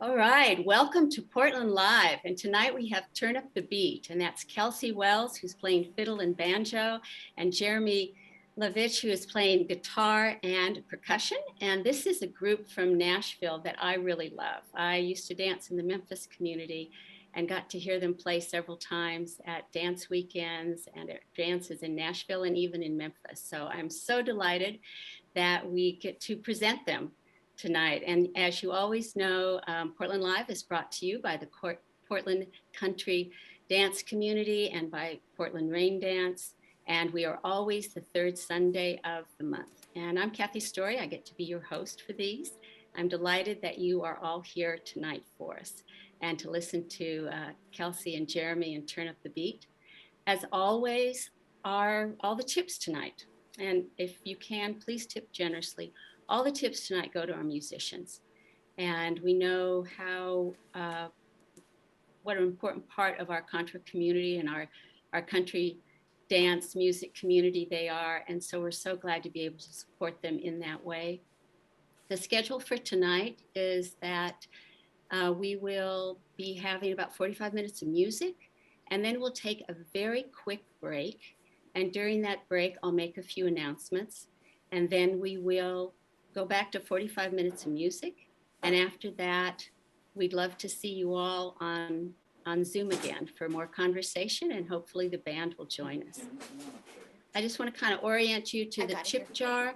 All right, welcome to Portland Live. And tonight we have Turnip the Beet, and that's Kelsey Wells, who's playing fiddle and banjo, and Jeremy Levitch, who is playing guitar and percussion. And this is a group from Nashville that I really love. I used to dance in the Memphis community and got to hear them play several times at dance weekends and at dances in Nashville and even in Memphis. So I'm so delighted that we get to present them tonight. And as you always know, Portland Live is brought to you by the Portland Country Dance Community and by Portland Rain Dance. And we are always the third Sunday of the month. And I'm Kathy Story. I get to be your host for these. I'm delighted that you are all here tonight for us and to listen to Kelsey and Jeremy and Turn Up the Beat. As always, are all the tips tonight. And if you can, please tip generously. All the tips tonight go to our musicians. And we know how, what an important part of our contra community and our country dance music community they are. And so we're so glad to be able to support them in that way. The schedule for tonight is that we will be having about 45 minutes of music, and then we'll take a very quick break. And during that break, I'll make a few announcements, and then we will go back to 45 minutes of music. And after that, we'd love to see you all on Zoom again for more conversation, and hopefully the band will join us. I just want to kind of orient you to the tip jar.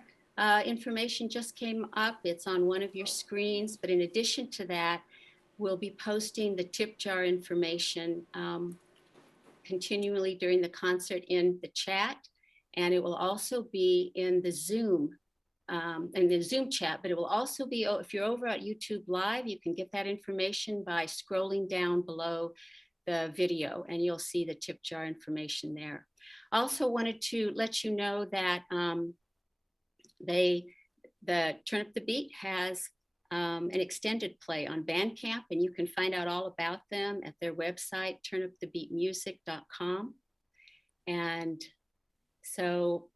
Information just came up. It's on one of your screens. But in addition to that, we'll be posting the tip jar information continually during the concert in the chat. And it will also be in the Zoom chat, but it will also be, if you're over at YouTube Live, you can get that information by scrolling down below the video and you'll see the tip jar information there. I also wanted to let you know that the Turnip the Beat has an extended play on Bandcamp, and you can find out all about them at their website, turnipthebeatmusic.com. And so,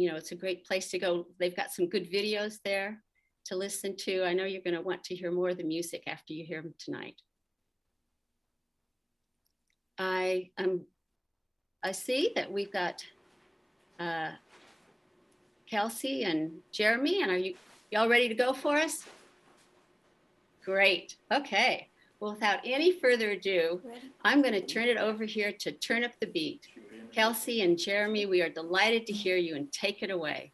it's a great place to go. They've got some good videos there to listen to. I know you're going to want to hear more of the music after you hear them tonight. I see that we've got Kelsey and Jeremy, and are y'all ready to go for us? Great. Okay. Well, without any further ado, I'm going to turn it over here to Turn Up the Beat. Kelsey and Jeremy, we are delighted to hear you, and take it away.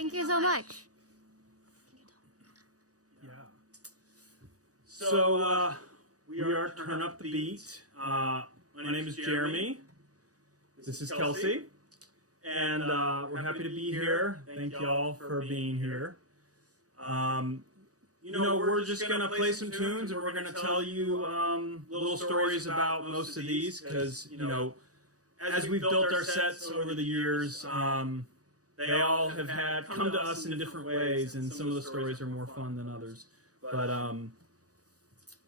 Thank you so much. Yeah. So we are Turnip the Beet. My name is Jeremy. This is Kelsey. And we're happy to be here. Thank y'all for being here. We're just going to play some tunes, and we're going to tell you little stories about most of these because, as we've built our sets over the years, they all have come to us in different ways, and some of the stories are more fun than others. But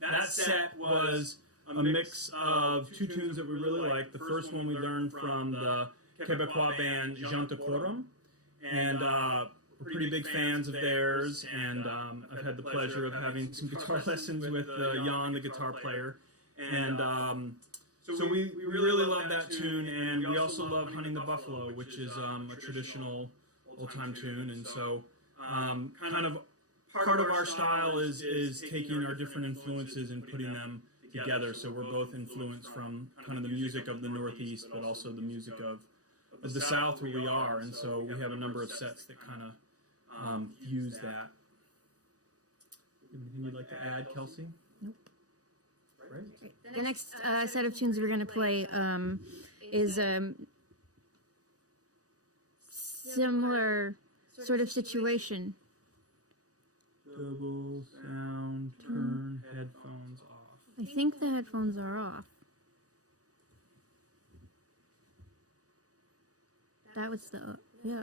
that set was a mix of two tunes that we really liked. The first one we learned from the Quebecois band Jantocorum, and we're pretty big fans of theirs, and I've had the pleasure of having some guitar lessons with Jan, the guitar player, and so we really love that tune, and we also love Hunting the Buffalo, which is a traditional old-time tune, and so kind of part of our style is taking our different influences and putting them together, so we're both influenced from kind of the music of the Northeast, but also the music of the South where we are, and so we have a number of sets that kind of use that. Anything you'd like to add, Kelsey? Nope. Great. The next set of tunes we're going to play is similar sort of situation. Double sound, turn headphones off. I think the headphones are off. That was yeah.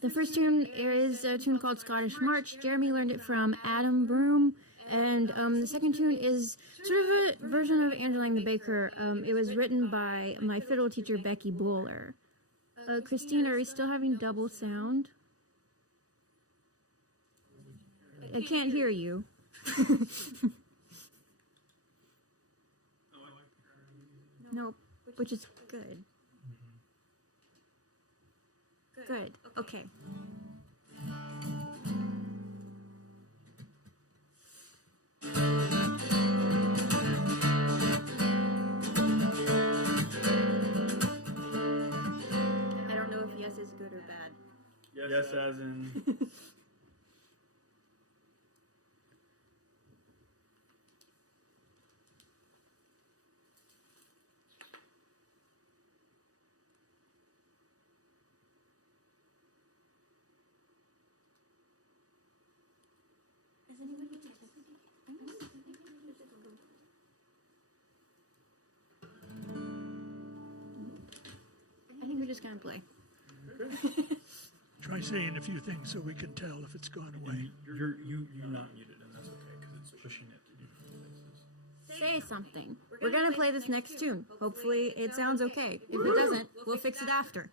The first tune is a tune called Scottish March. Jeremy learned it from Adam Broom. And the second tune is sort of a version of Angeline the Baker. It was written by my fiddle teacher, Becky Bowler. Christine, are we still having double sound? I can't hear you. Nope, which is good. Good, okay. I don't know if yes is good or bad. Yes, as in... I think we're just gonna play. Try saying a few things so we can tell if it's gone away. You're not muted, and that's okay, because it's pushing it to different places. Say something. We're gonna play this next tune. Hopefully it sounds okay. If it doesn't, we'll fix it after.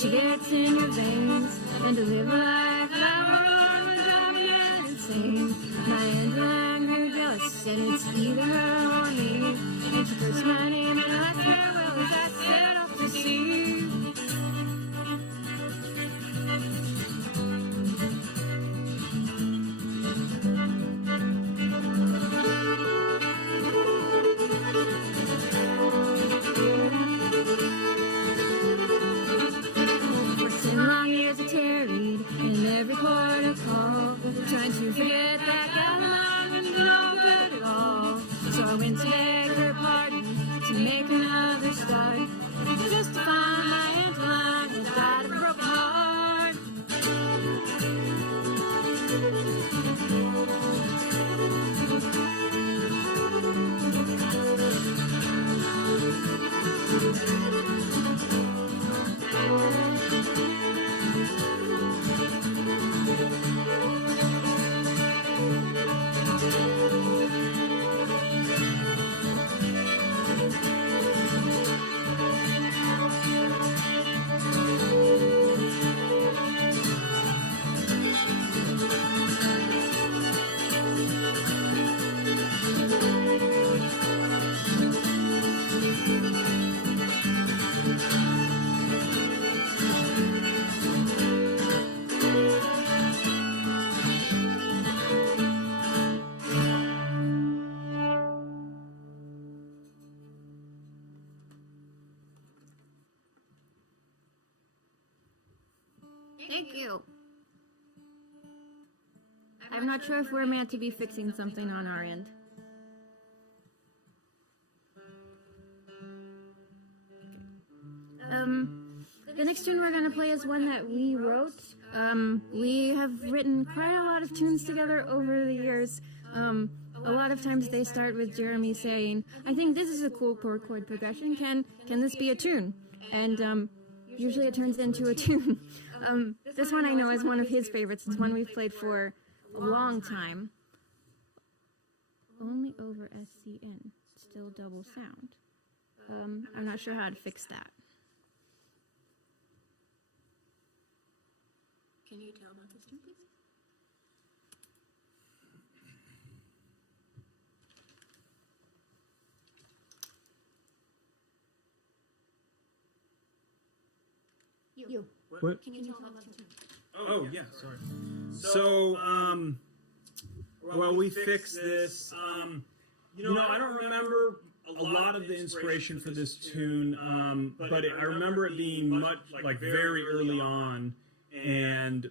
she gets in your veins, and to live like flowers drive me insane. My Angela grew jealous, and it's either her or me. And she cursed my name and left farewell as I set off to sea. Trying to forget that gal and no good at all. So I went to beg her pardon to make another start, just to find my Angela who died of a broken heart. Thank you. I'm not sure if we're meant to be fixing something on our end. The next tune we're gonna play is one that we wrote. We have written quite a lot of tunes together over the years. A lot of times they start with Jeremy saying, I think this is a cool chord progression. Can this be a tune? And usually it turns into a tune. This one I know is one of his favorites. It's one we've played for a long time. Only over SCN. Still double sound. I'm not sure how to fix that. Can you tell about this tune, please? You. What? Can you tell about the tune? Oh, yeah, sorry. So, well, we fixed this. I don't remember a lot of the inspiration for this tune, but I remember it being much, like, very early on. And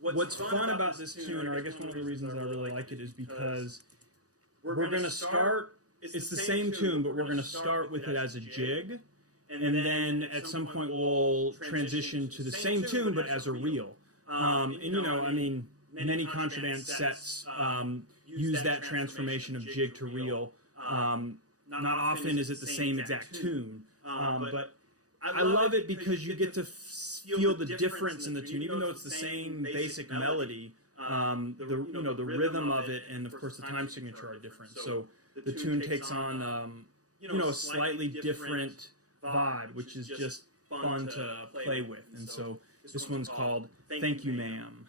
what's fun about this tune, or I guess one of the reasons I really like it, is because we're going to start, it's the same tune, but we're going to start with it as a jig. And then at some point we'll transition to the same tune, but as a reel. Many contraband sets use that transformation of jig to reel. Not often is it the same exact tune, but I love it because you get to feel the difference in the tune, even though it's the same basic melody. The rhythm of it and of course the time signature are different. So the tune takes on a slightly different vibe, which is just fun to play with. And so this one's called Thank You, Ma'am.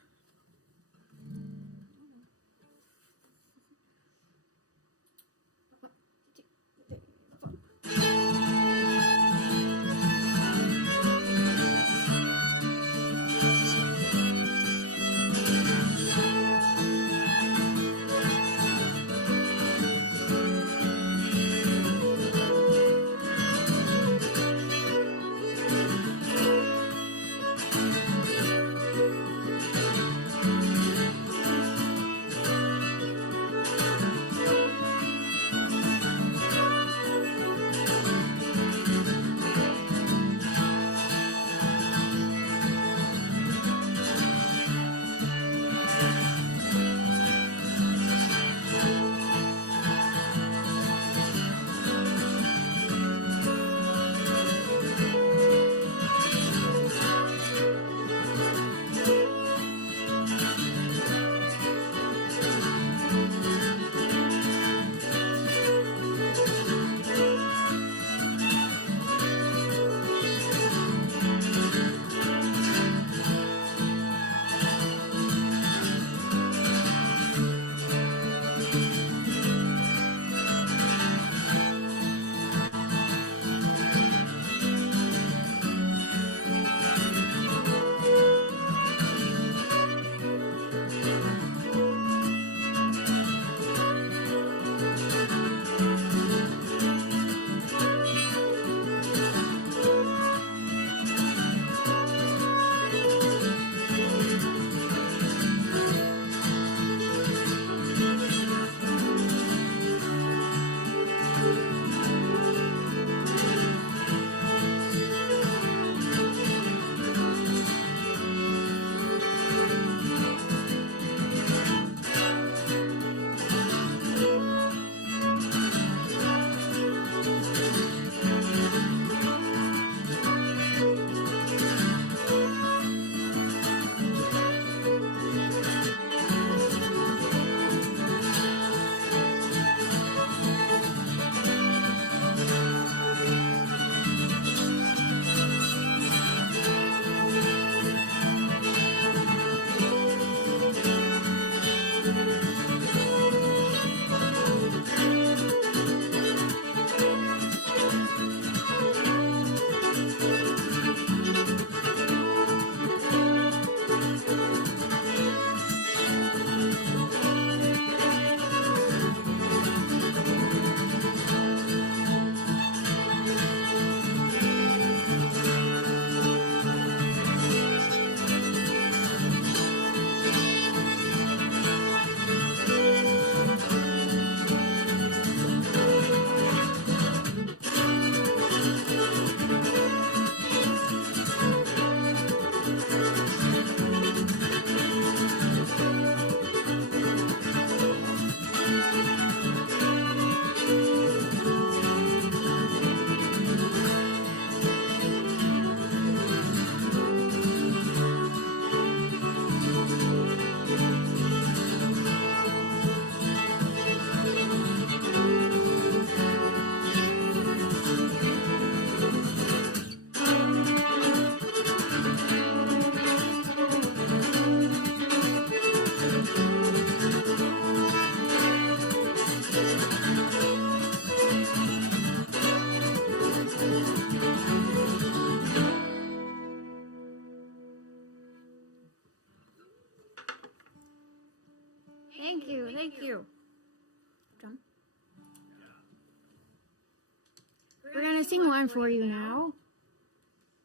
We're gonna sing one for you now.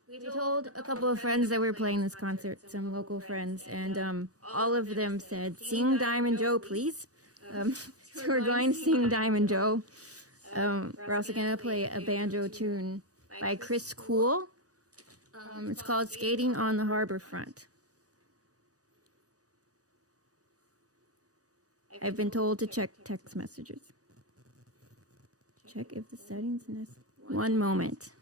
We told a couple of friends that we were playing this concert, some local friends, and all of them said, "Sing Diamond Joe, please." So we're going to sing Diamond Joe. We're also gonna play a banjo tune by Chris Cool. It's called "Skating on the Harbor Front." I've been told to check text messages. Check if the settings miss. One moment.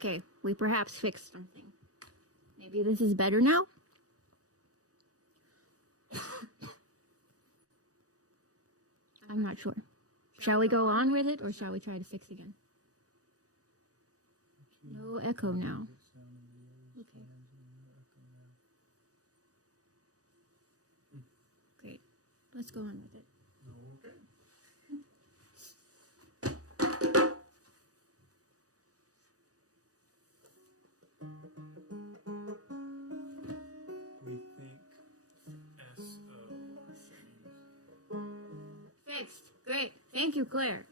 Okay, we perhaps fixed something. Maybe this is better now? I'm not sure. Shall we go on with it, or shall we try to fix again? No echo now. Okay. Great. Let's go on with it. We think SO settings. Fixed. Great. Thank you, Claire.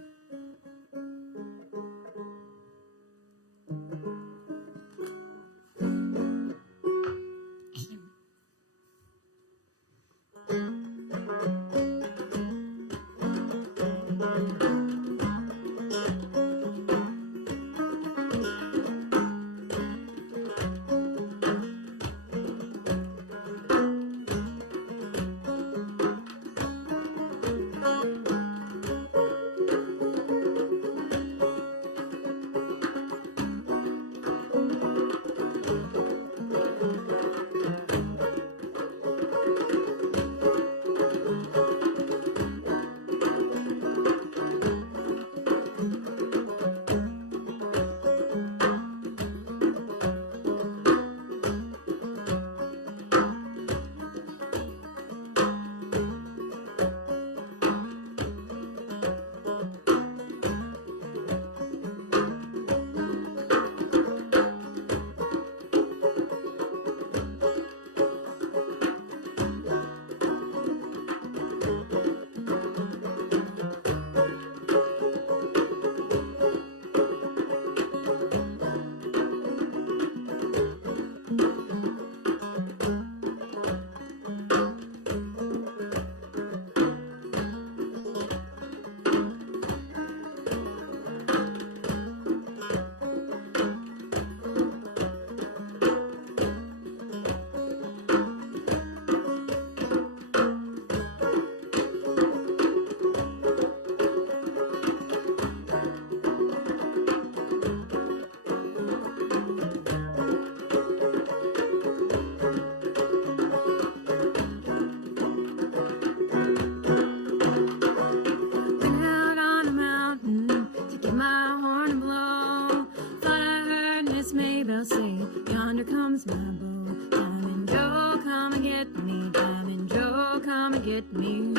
Get me,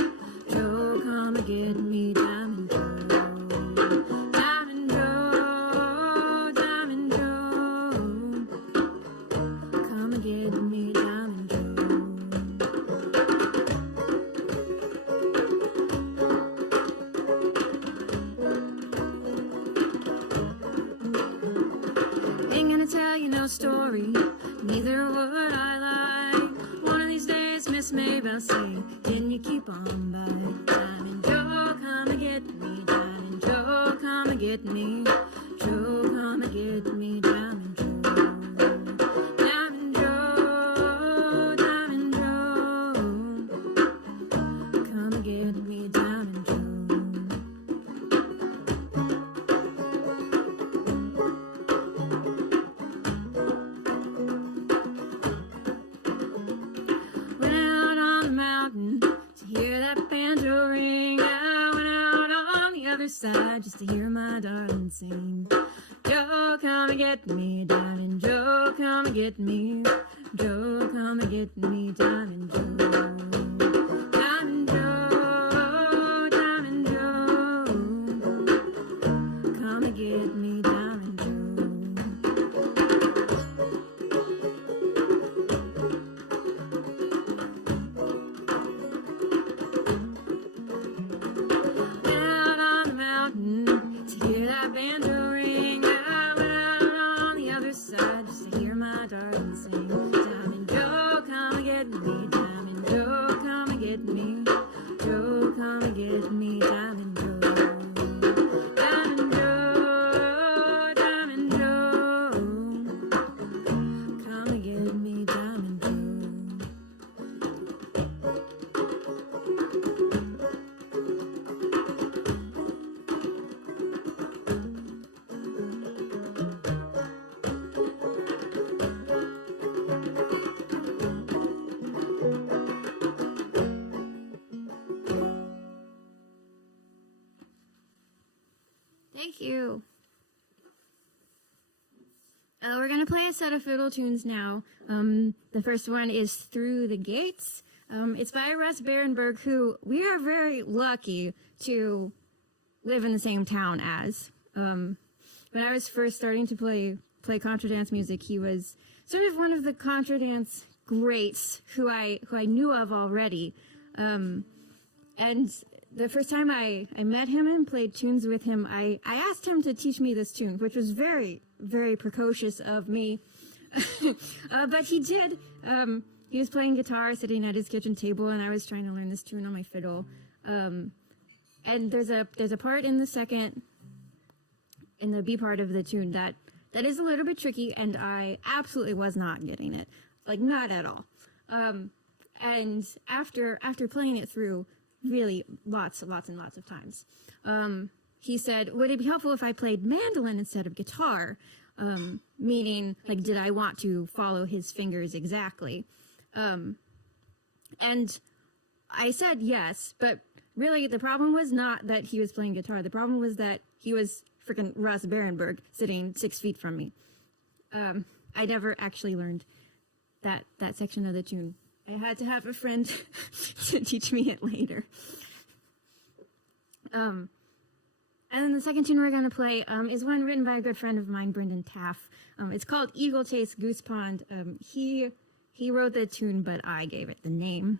Joe, come and get me, Diamond Joe. Diamond Joe, Diamond Joe. Come and get me, Diamond Joe. Ain't gonna tell you no story, neither would I lie. One of these days, Miss Maybell say, can you keep on by? Diamond Joe, come and get me. Diamond Joe, come and get me. Joe, come and get me. Diamond Joe. Diamond Joe, Diamond Joe. Come and get me, Diamond Joe. Went out on the mountain to hear that banjo ring. other side just to hear my darling sing. Joe, come and get me, Diamond Joe, come and get me. Joe, come and get me, Diamond Joe. Diamond Joe, Diamond Joe, come and get me, Diamond Joe. Out on the mountain to hear that banjo ring. Out on the other side just to hear my darling sing. Diamond Joe, come and get me. Diamond Joe, come and get me. Joe, come and get me. Diamond Joe. Diamond Joe, Diamond Joe, come and get me, Diamond Joe. Thank you. We're going to play a set of fiddle tunes now. The first one is Through the Gates. It's by Russ Barenberg, who we are very lucky to live in the same town as. When I was first starting to play contra dance music, he was sort of one of the contra dance greats who I knew of already. And the first time I met him and played tunes with him, I asked him to teach me this tune, which was very, very precocious of me. But he did. He was playing guitar sitting at his kitchen table, and I was trying to learn this tune on my fiddle. And there's a part in the B part of the tune that is a little bit tricky, and I absolutely was not getting it. Like, not at all. And after playing it through really lots and lots of times, he said, would it be helpful if I played mandolin instead of guitar? Meaning, like, did I want to follow his fingers exactly? And I said yes, but really the problem was not that he was playing guitar. The problem was that he was freaking Russ Barenberg sitting 6 feet from me. I never actually learned that section of the tune. I had to have a friend to teach me it later. And then the second tune we're going to play is one written by a good friend of mine, Brendan Taff. It's called Eagle Chase Goose Pond. He wrote the tune, but I gave it the name.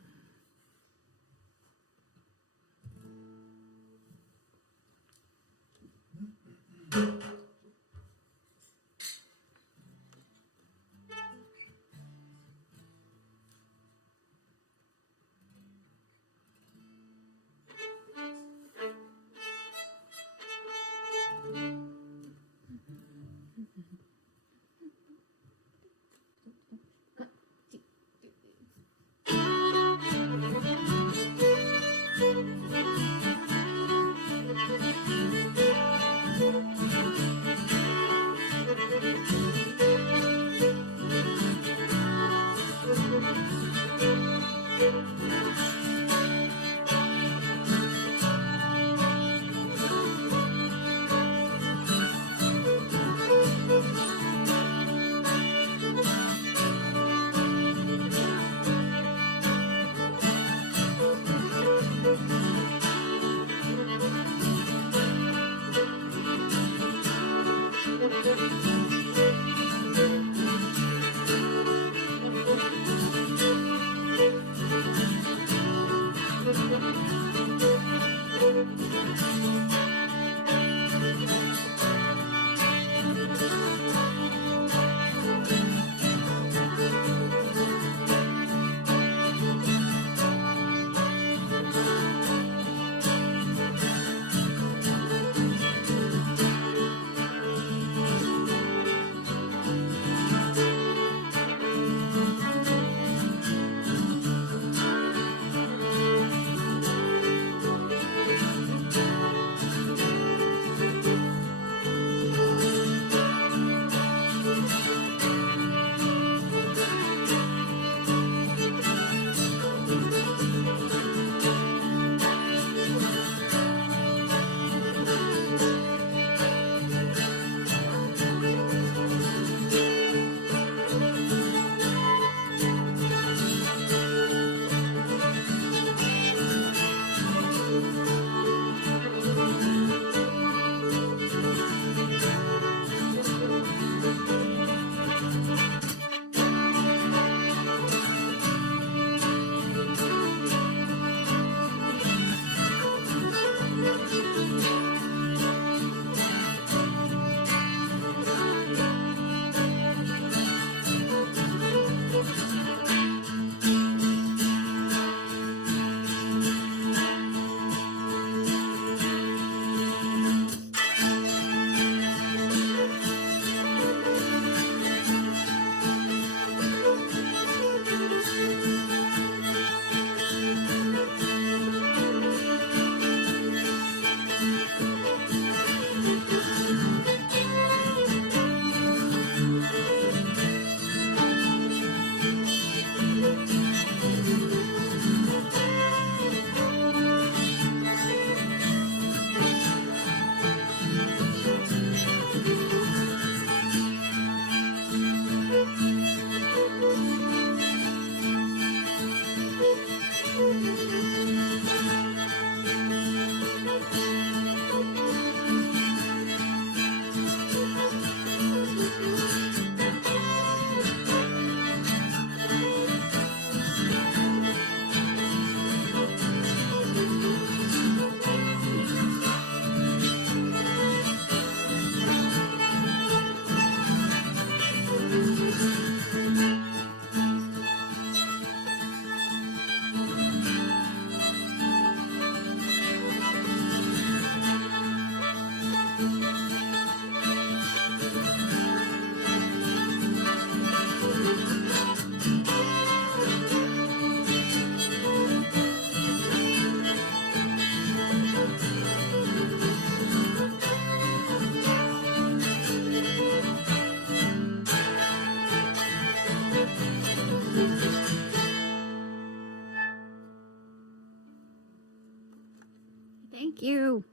Thank you.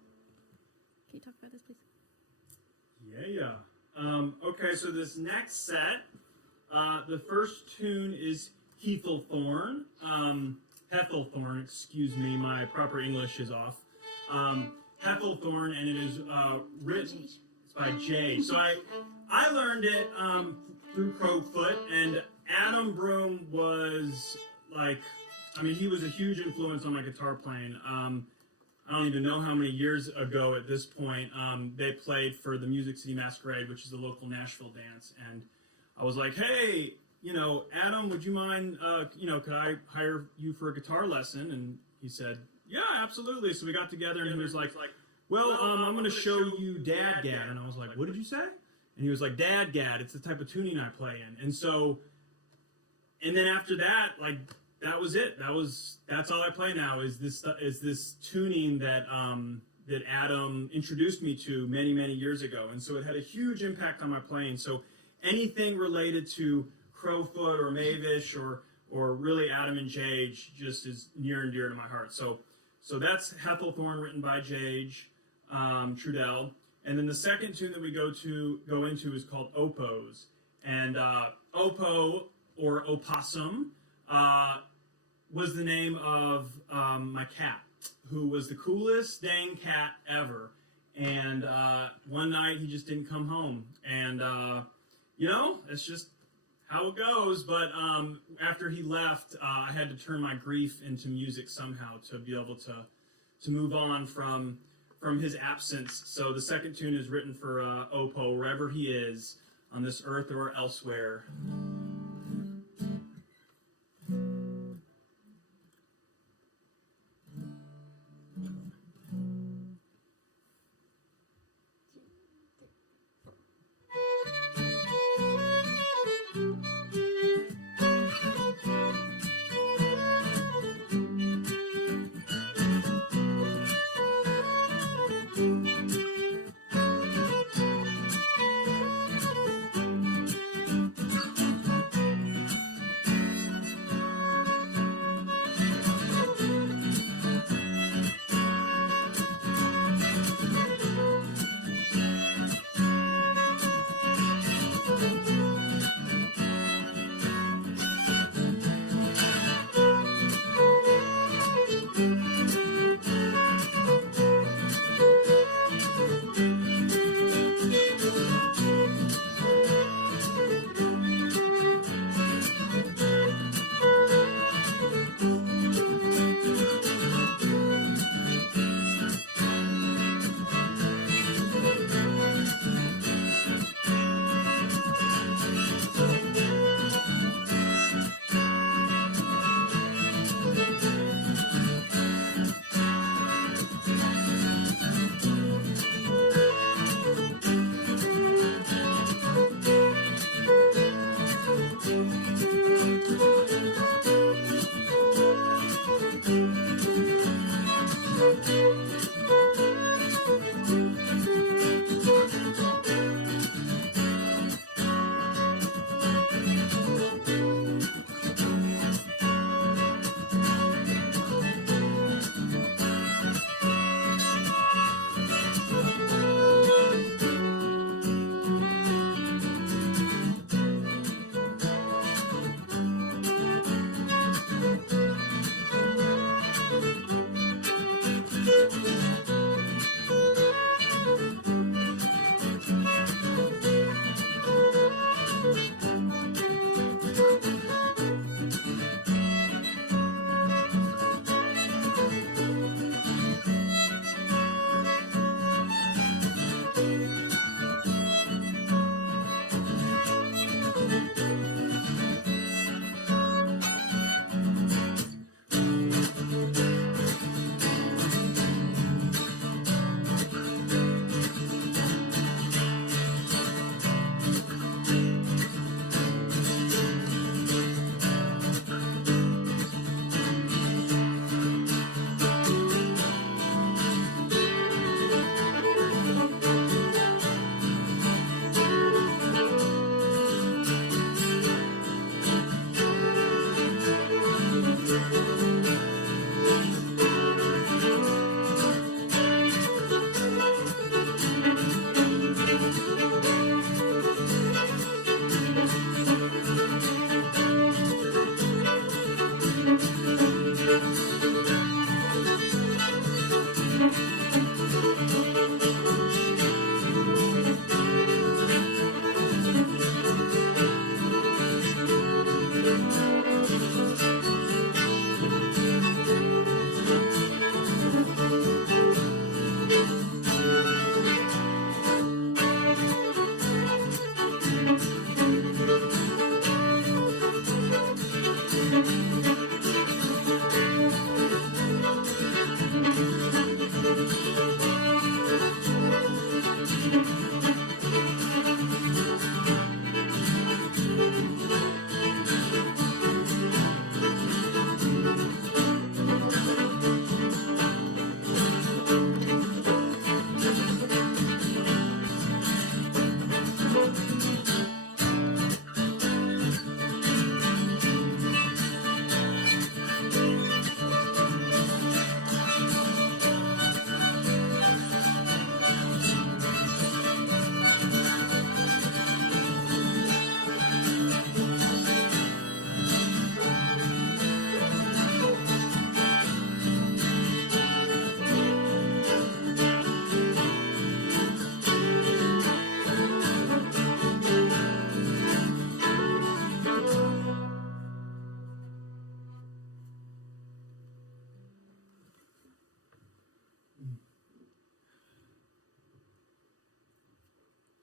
Can you talk about this, please? Yeah. Okay, so this next set, the first tune is Heathlethorn. Hethelthorn, excuse me, my proper English is off. Hethelthorn, and it is written by Jay. So I learned it through Crowfoot, and Adam Broom was like, I mean, he was a huge influence on my guitar playing. I don't even know how many years ago at this point, they played for the Music City Masquerade, which is a local Nashville dance. And I was like, hey, Adam, would you mind, could I hire you for a guitar lesson? And he said, yeah, absolutely. So we got together, and he was like, well, I'm going to show you Dadgad. And I was like, what did you say? And he was like, Dadgad, it's the type of tuning I play in. And so, and then after that, like, that was it. That's all I play now is this tuning that that Adam introduced me to many, many years ago. And so it had a huge impact on my playing. So anything related to Crowfoot or Mavish or really Adam and Jage just is near and dear to my heart. So that's Hethelthorn, written by Jage Trudell. And then the second tune that we go into is called Opos. And Opo, or Opossum, was the name of my cat, who was the coolest dang cat ever. And one night he just didn't come home. And, it's just how it goes. But after he left, I had to turn my grief into music somehow to be able to move on from his absence. So the second tune is written for Opo, wherever he is, on this earth or elsewhere.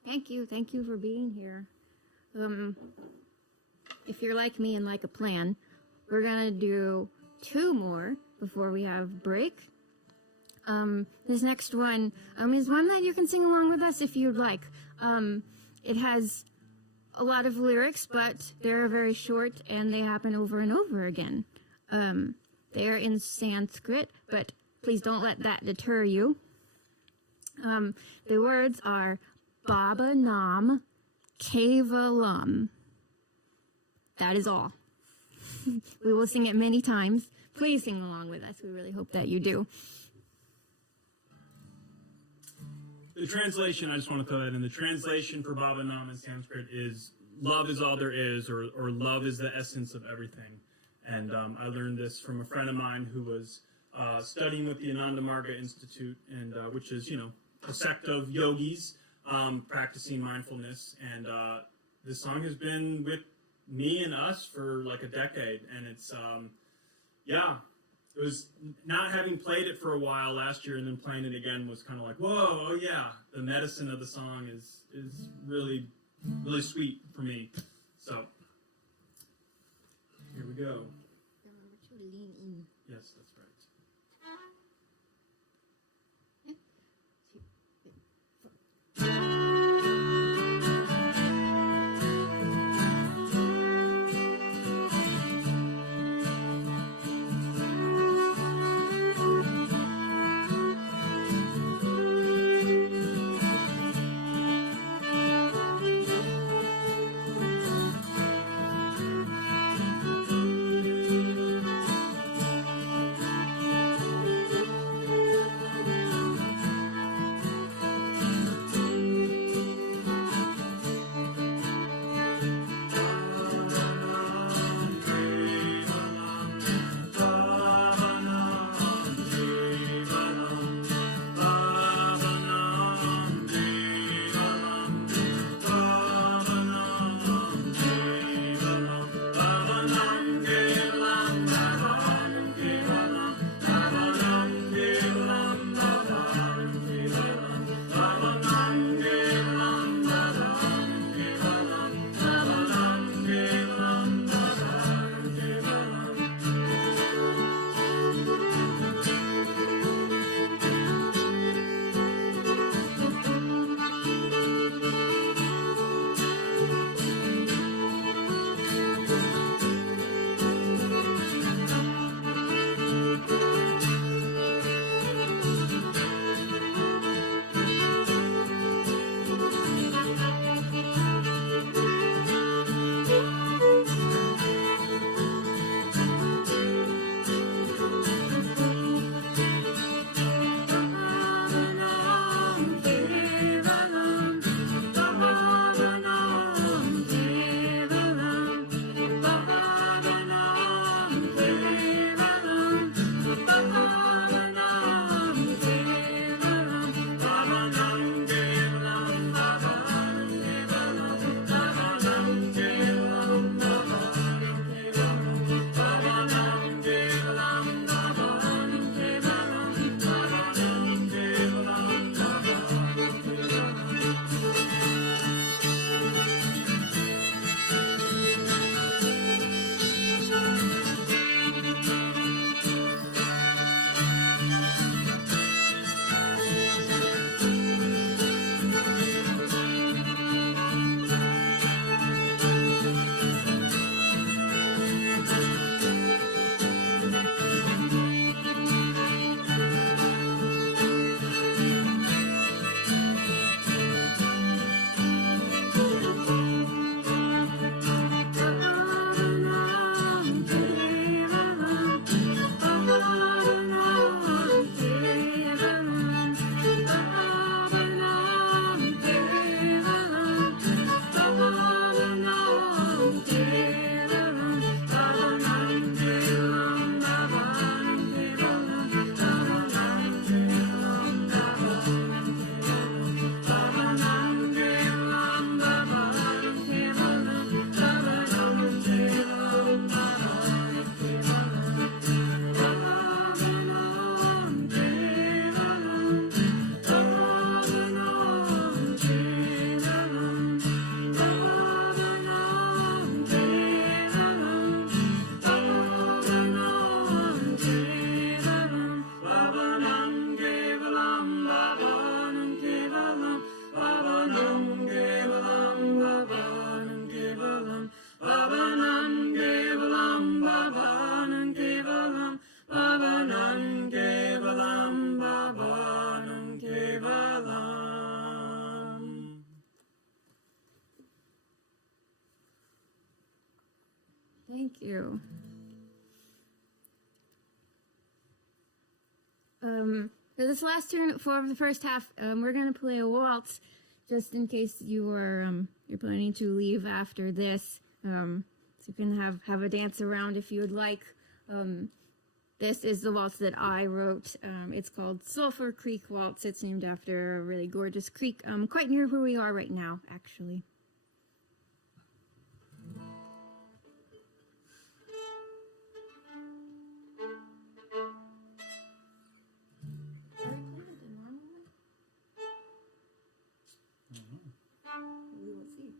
Thank you for being here. If you're like me and like a plan, we're gonna do 2 more before we have break. This next one is one that you can sing along with us if you'd like. It has a lot of lyrics, but they're very short and they happen over and over again. They're in Sanskrit, but please don't let that deter you. The words are Baba Nam Kevalam. That is all. We will sing it many times. Please sing along with us. We really hope that you do. The translation, I just want to throw that in. The translation for Baba Nam in Sanskrit is love is all there is, or love is the essence of everything. And I learned this from a friend of mine who was studying with the Ananda Marga Institute, and which is, a sect of yogis practicing mindfulness. And this song has been with me and us for like a decade. And it's, it was not having played it for a while last year and then playing it again was kind of like, whoa, oh yeah, the medicine of the song is really, really sweet for me. So, here we go. Remember to lean in. Yes, that's right. Babanam Kevalam, Babanam Kevalam. Thank you. For this last tune for the first half, we're gonna play a waltz, just in case you're planning to leave after this. So you can have a dance around if you would like. This is the waltz that I wrote. It's called Sulfur Creek Waltz. It's named after a really gorgeous creek, quite near where we are right now, actually. We will see.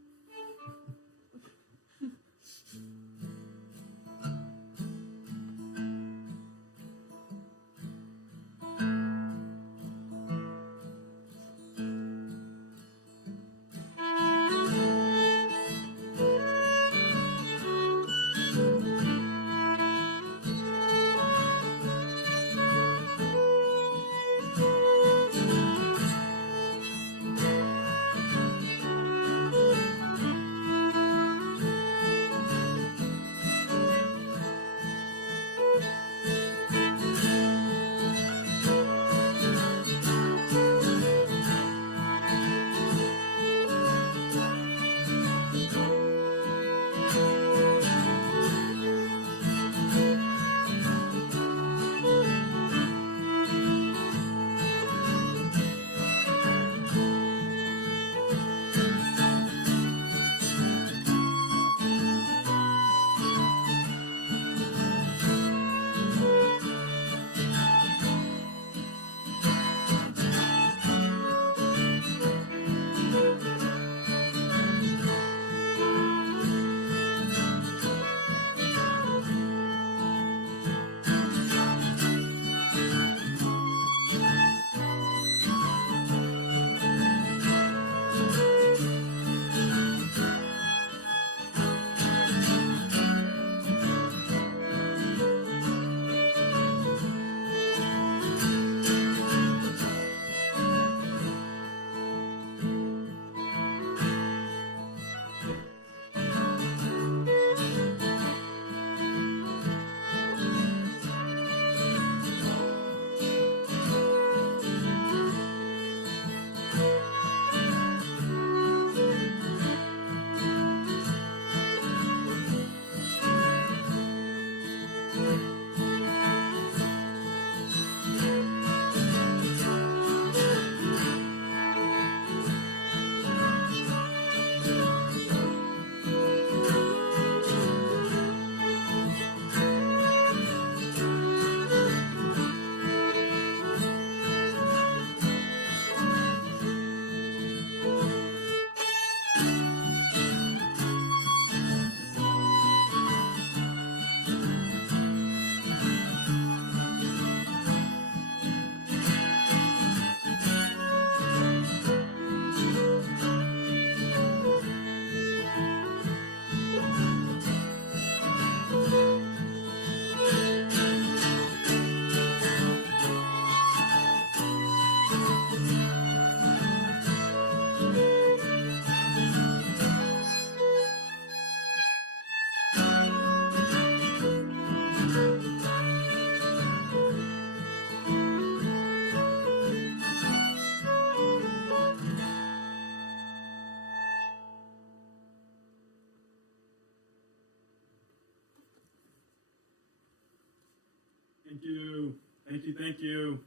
Thank you. Thank you. Thank you.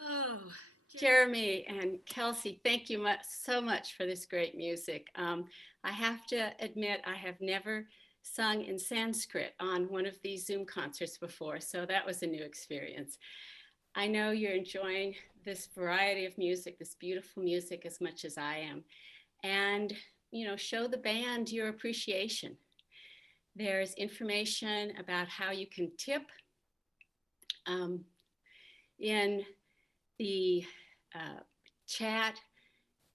Oh, Jeremy and Kelsey, thank you so much for this great music. I have to admit, I have never sung in Sanskrit on one of these Zoom concerts before, so that was a new experience. I know you're enjoying this variety of music, this beautiful music, as much as I am. And, you know, show the band your appreciation. There's information about how you can tip in the chat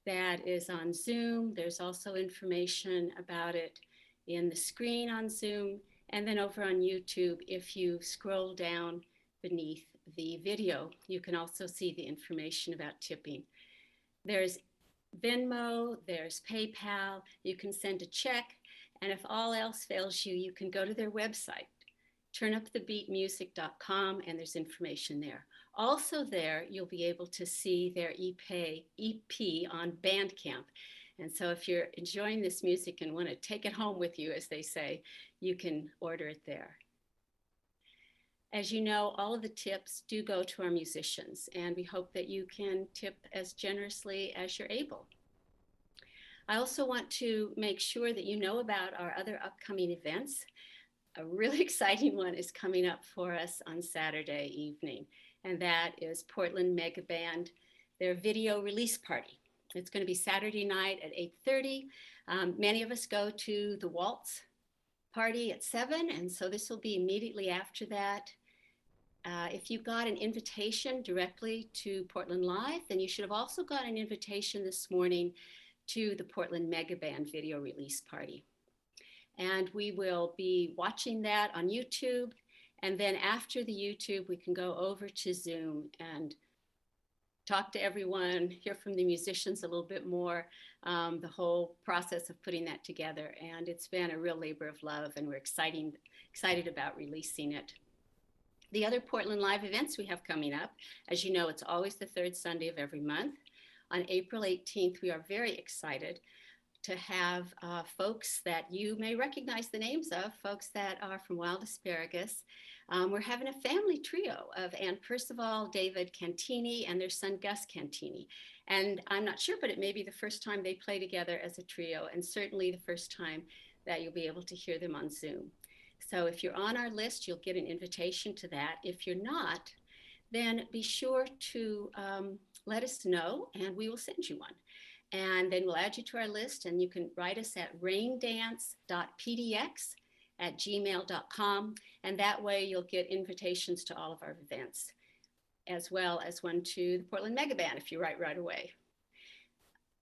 that is on Zoom. There's also information about it in the screen on Zoom. And then over on YouTube, if you scroll down beneath the video, you can also see the information about tipping. There's Venmo, there's PayPal, you can send a check, and if all else fails you, you can go to their website, turnipthebeatmusic.com, and there's information there. Also there, you'll be able to see their EP on Bandcamp. And so if you're enjoying this music and want to take it home with you, as they say, you can order it there. As you know, all of the tips do go to our musicians, and we hope that you can tip as generously as you're able. I also want to make sure that you know about our other upcoming events. A really exciting one is coming up for us on Saturday evening, and that is Portland Mega Band, their video release party. It's going to be Saturday night at 8:30. Many of us go to the Waltz party at 7, and so this will be immediately after that. If you got an invitation directly to Portland Live, then you should have also got an invitation this morning to the Portland Mega Band video release party. And we will be watching that on YouTube. And then after the YouTube, we can go over to Zoom and talk to everyone, hear from the musicians a little bit more, the whole process of putting that together. And it's been a real labor of love, and we're excited about releasing it. The other Portland Live events we have coming up, as you know, it's always the third Sunday of every month. On April 18th, we are very excited to have folks that you may recognize the names of, folks that are from Wild Asparagus. We're having a family trio of Ann Percival, David Cantini, and their son Gus Cantini. And I'm not sure, but it may be the first time they play together as a trio, and certainly the first time that you'll be able to hear them on Zoom. So if you're on our list, you'll get an invitation to that. If you're not, then be sure to let us know, and we will send you one. And then we'll add you to our list, and you can write us at raindance.pdx@gmail.com, and that way you'll get invitations to all of our events, as well as one to the Portland Mega Band if you write right away.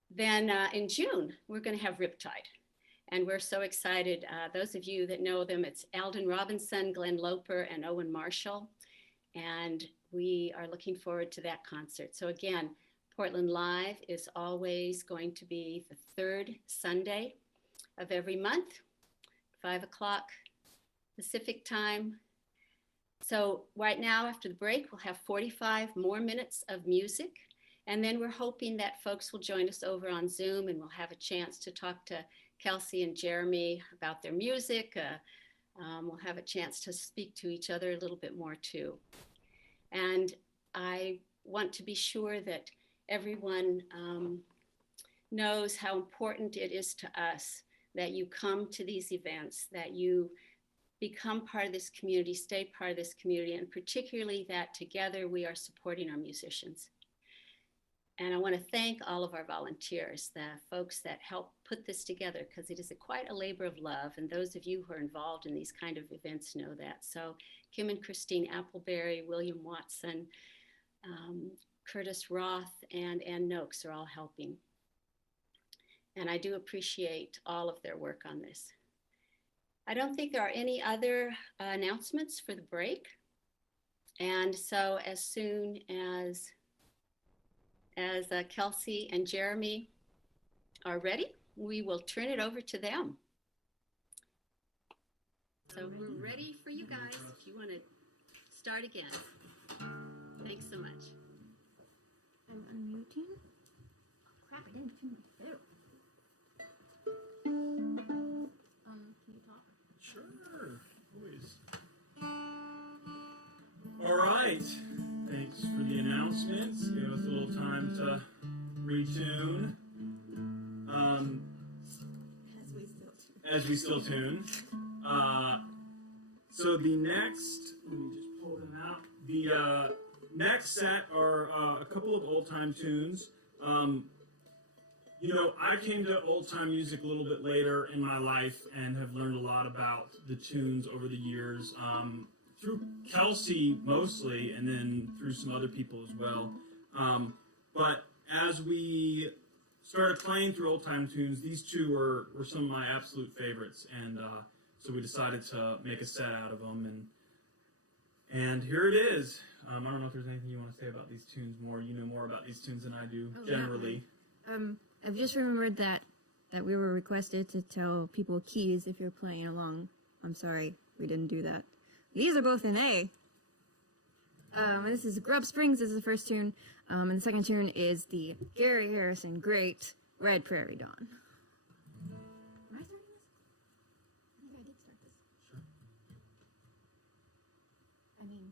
Then in June, we're going to have Riptide, and we're so excited. Those of you that know them, it's Alden Robinson, Glenn Loper, and Owen Marshall, and we are looking forward to that concert. So again, Portland Live is always going to be the third Sunday of every month, 5 o'clock Pacific time. So right now, after the break, we'll have 45 more minutes of music. And then we're hoping that folks will join us over on Zoom, and we'll have a chance to talk to Kelsey and Jeremy about their music. We'll have a chance to speak to each other a little bit more too. And I want to be sure that everyone knows how important it is to us that you come to these events, that you become part of this community, stay part of this community, and particularly that together we are supporting our musicians. And I want to thank all of our volunteers, the folks that help put this together, because it is quite a labor of love. And those of you who are involved in these kind of events know that. So Kim and Christine Appleberry, William Watson, Curtis Roth, and Ann Noakes are all helping. And I do appreciate all of their work on this. I don't think there are any other announcements for the break. And so as soon as Kelsey and Jeremy are ready, we will turn it over to them. So we're ready for you guys if you want to start again. Thanks so much. I'm unmuting. Oh, crap, I didn't tune my throat. Can you talk? Sure, always. All right. Thanks for the announcements. Give us a little time to retune. As we still tune. So the next, let me just pull them out. The next set are a couple of old-time tunes. I came to old-time music a little bit later in my life and have learned a lot about the tunes over the years. Through Kelsey mostly, and then through some other people as well. But as we started playing through old-time tunes, these two were some of my absolute favorites. And so we decided to make a set out of them, and here it is. I don't know if there's anything you want to say about these tunes more. You know more about these tunes than I do, generally. Yeah. I've just remembered that we were requested to tell people keys if you're playing along. I'm sorry, we didn't do that. These are both in A. This is Grub Springs. This is the first tune. And the second tune is the Gary Harrison Great Red Prairie Dawn. Am I starting this? I think I did start this. Sure. I mean...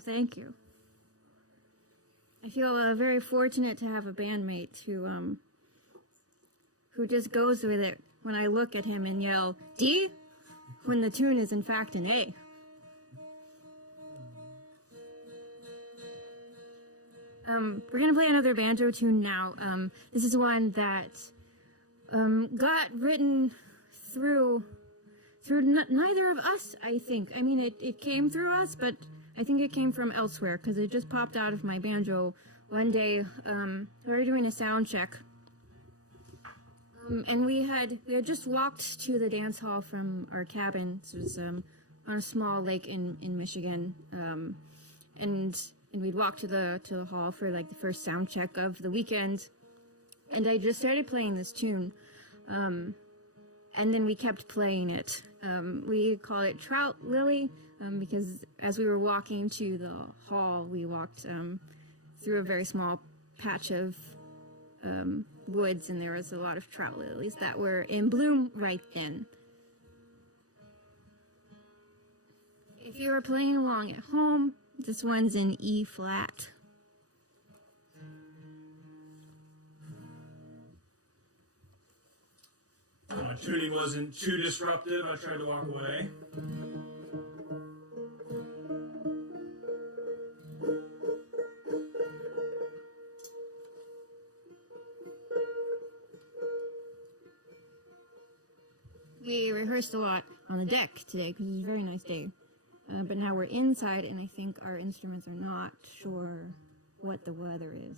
thank you. I feel very fortunate to have a bandmate who just goes with it when I look at him and yell, D, when the tune is in fact an A. We're gonna play another banjo tune now. This is one that got written through neither of us, I think. I mean, it came through us, but I think it came from elsewhere, because it just popped out of my banjo one day. We were doing a sound check, and we had just walked to the dance hall from our cabin. It was on a small lake in Michigan, and we'd walked to the hall for like the first sound check of the weekend, and I just started playing this tune, and then we kept playing it. We call it Trout Lily, because as we were walking to the hall, we walked through a very small patch of woods, and there was a lot of trout lilies that were in bloom right then. If you were playing along at home, this one's in E flat. Tuning wasn't too disruptive. I tried to walk away. We rehearsed a lot on the deck today because it was a very nice day. But now we're inside, and I think our instruments are not sure what the weather is.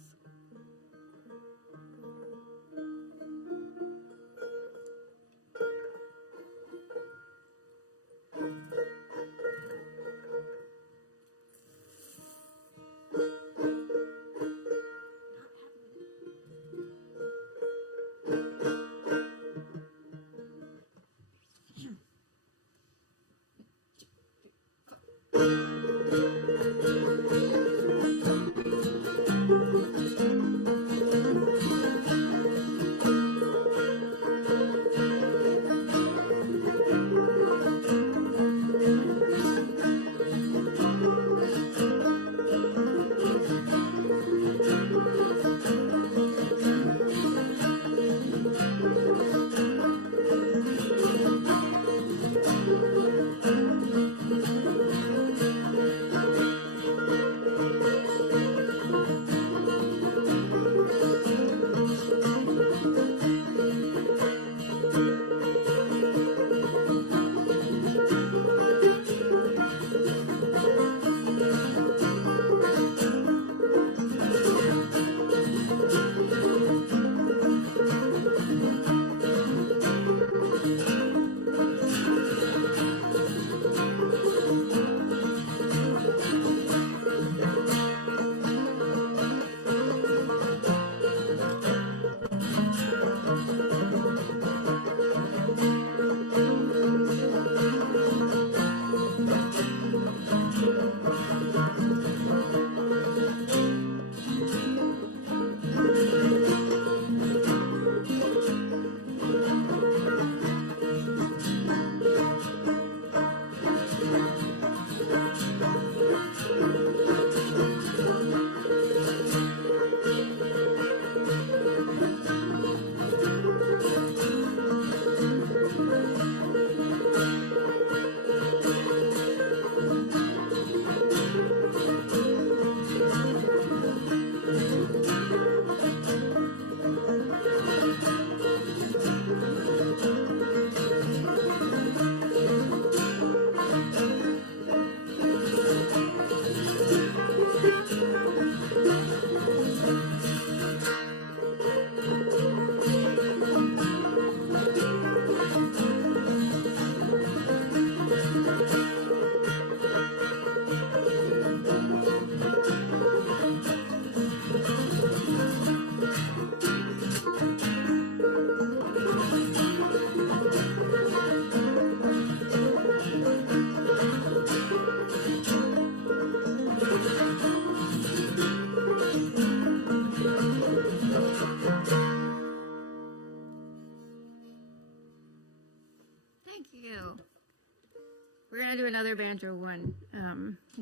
regular banjo one.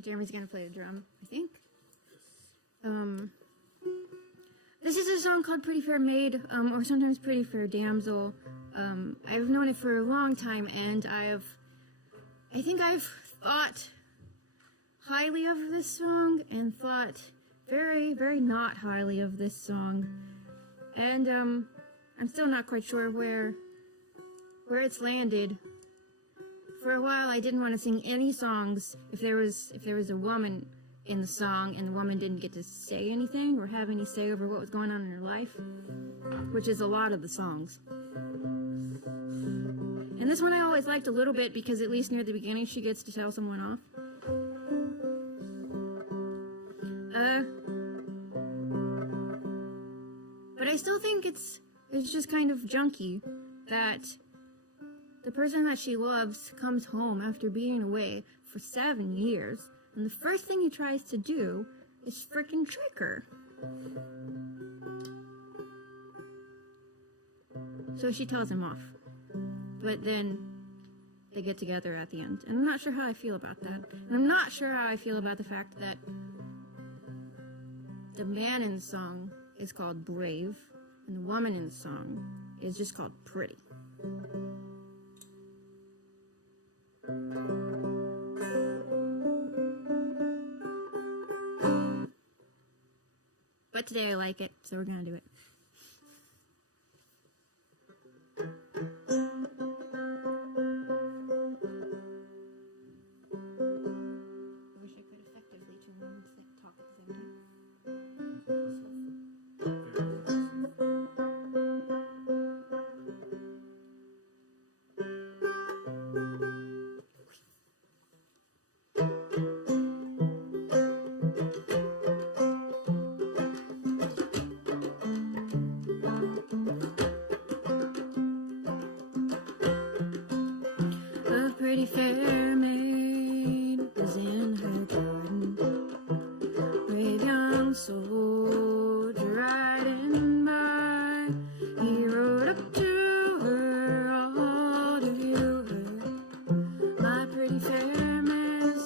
Jeremy's gonna play the drum, I think. This is a song called Pretty Fair Maid, or sometimes Pretty Fair Damsel. I've known it for a long time, and I think I've thought highly of this song and thought very, very not highly of this song. And I'm still not quite sure where it's landed. For a while, I didn't want to sing any songs if there was a woman in the song and the woman didn't get to say anything or have any say over what was going on in her life, which is a lot of the songs. And this one I always liked a little bit because at least near the beginning she gets to tell someone off. But I still think it's just kind of junky that the person that she loves comes home after being away for 7 years, and the first thing he tries to do is frickin' trick her. So she tells him off. But then they get together at the end. And I'm not sure how I feel about that. And I'm not sure how I feel about the fact that the man in the song is called Brave, and the woman in the song is just called Pretty. But today I like it, so we're gonna do it. I wish I could effectively tune in and talk at the same time. A pretty fair maid was in her garden, brave young soldier riding by. He rode up to her, all to view her. My pretty fair miss,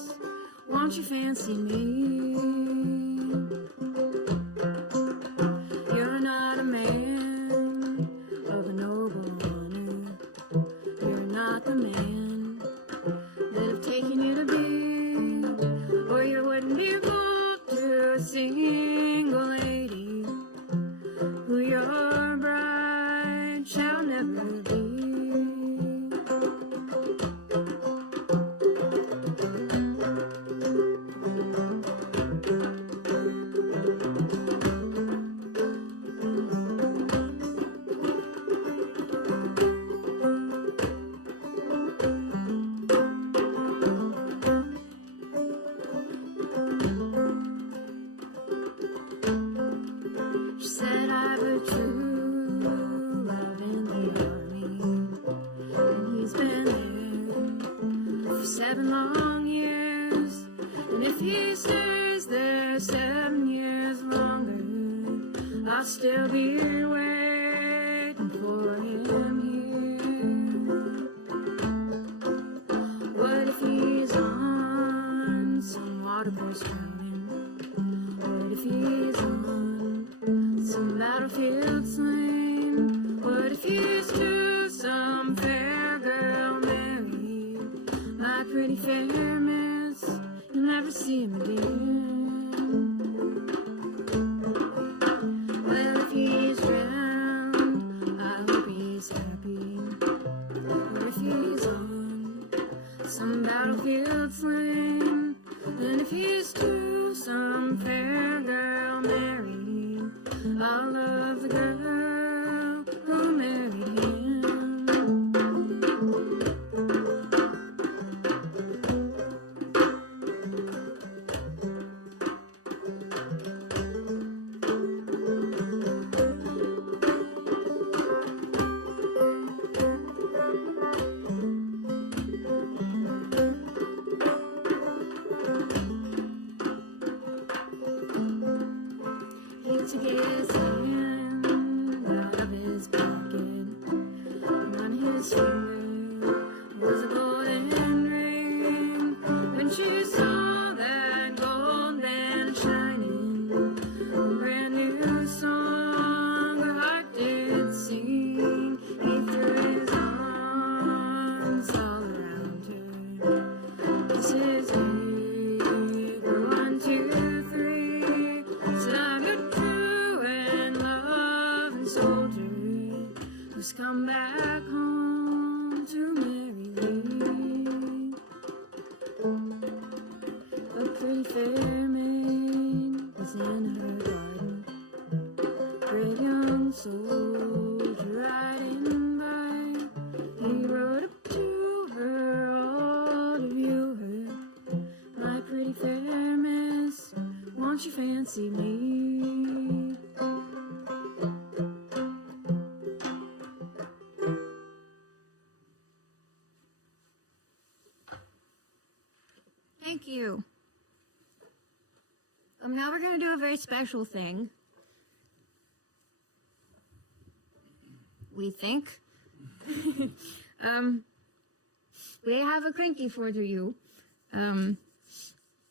won't you fancy me? You're not a man of a noble honor. You're not the man that I've taken you to be, or you wouldn't be equal to a single lady who your bride shall never be. She said I've a true love in the army, and he's been there for 7 long years. And if he stays there 7 years longer, I'll still be waiting for him here. What if he's on some waterboard's drowning? What if he's on some battlefield slain? What if he's to some fair girl married? My pretty fair miss, you'll never see him again. Well, if he's drowned, I hope he's happy. Or if he's on some battlefield slain, and if he's to some fair girl married, I'll love the girl who married him. He took his hand out of his pocket, and on his finger was a golden ring. don't you fancy me? Thank you. Now we're going to do a very special thing. We think. We have a cranky for you.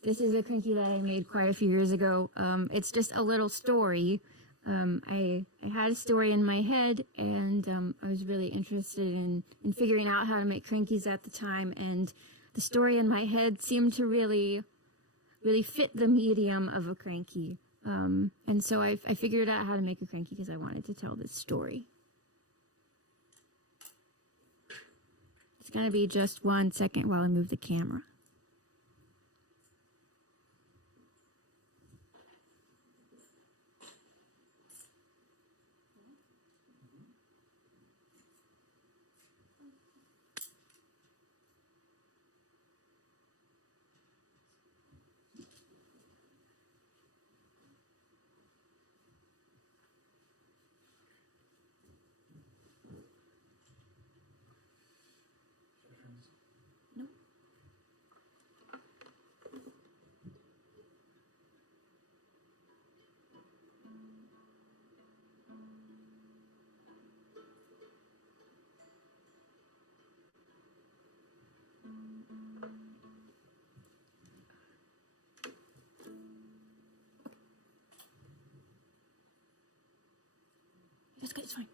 This is a cranky that I made quite a few years ago. It's just a little story. I had a story in my head, and I was really interested in figuring out how to make crankies at the time, and the story in my head seemed to really fit the medium of a cranky. And so I figured out how to make a cranky because I wanted to tell this story. It's going to be just 1 second while I move the camera. It's good, it's fine.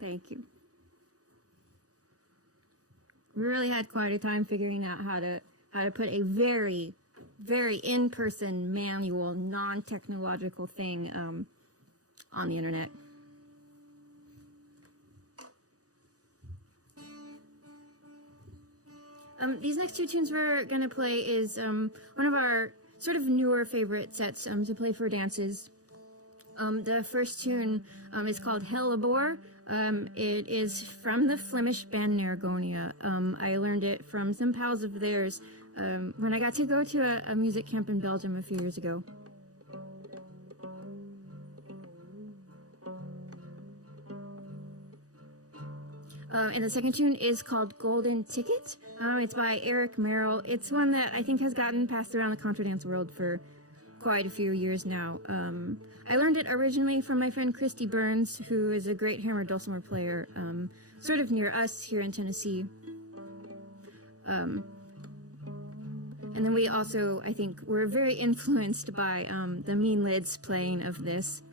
Thank you. We really had quite a time figuring out how to put a very, very in-person, manual, non-technological thing on the internet. These next two tunes we're gonna play is one of our sort of newer favorite sets to play for dances. The first tune is called Hellebore. It is from the Flemish band Narragonia. I learned it from some pals of theirs when I got to go to a music camp in Belgium a few years ago. And the second tune is called Golden Ticket. It's by Eric Merrill. It's one that I think has gotten passed around the contra dance world for quite a few years now. I learned it originally from my friend Christy Burns, who is a great hammered dulcimer player, sort of near us here in Tennessee. And then we also, I think, were very influenced by the Mean Lids playing of this.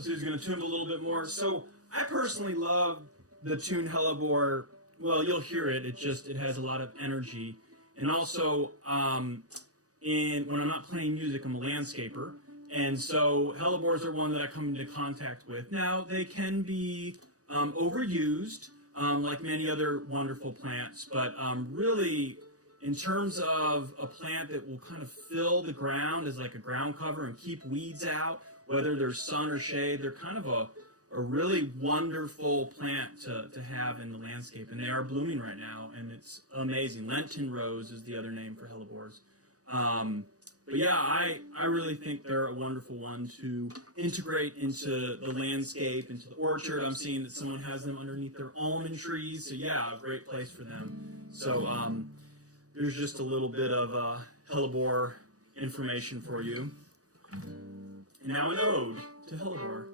let's see who's going to tune a little bit more. So I personally love the tune Hellebore. Well, you'll hear it. It has a lot of energy. And also, when I'm not playing music, I'm a landscaper. And so hellebores are one that I come into contact with. Now, they can be overused, like many other wonderful plants. But really, in terms of a plant that will kind of fill the ground as like a ground cover and keep weeds out, whether there's sun or shade, they're kind of a really wonderful plant to have in the landscape. And they are blooming right now, and it's amazing. Lenten rose is the other name for hellebores. But yeah, I really think they're a wonderful one to integrate into the landscape, into the orchard. I'm seeing that someone has them underneath their almond trees. So yeah, a great place for them. So there's just a little bit of hellebore information for you. And now an ode to hellebore.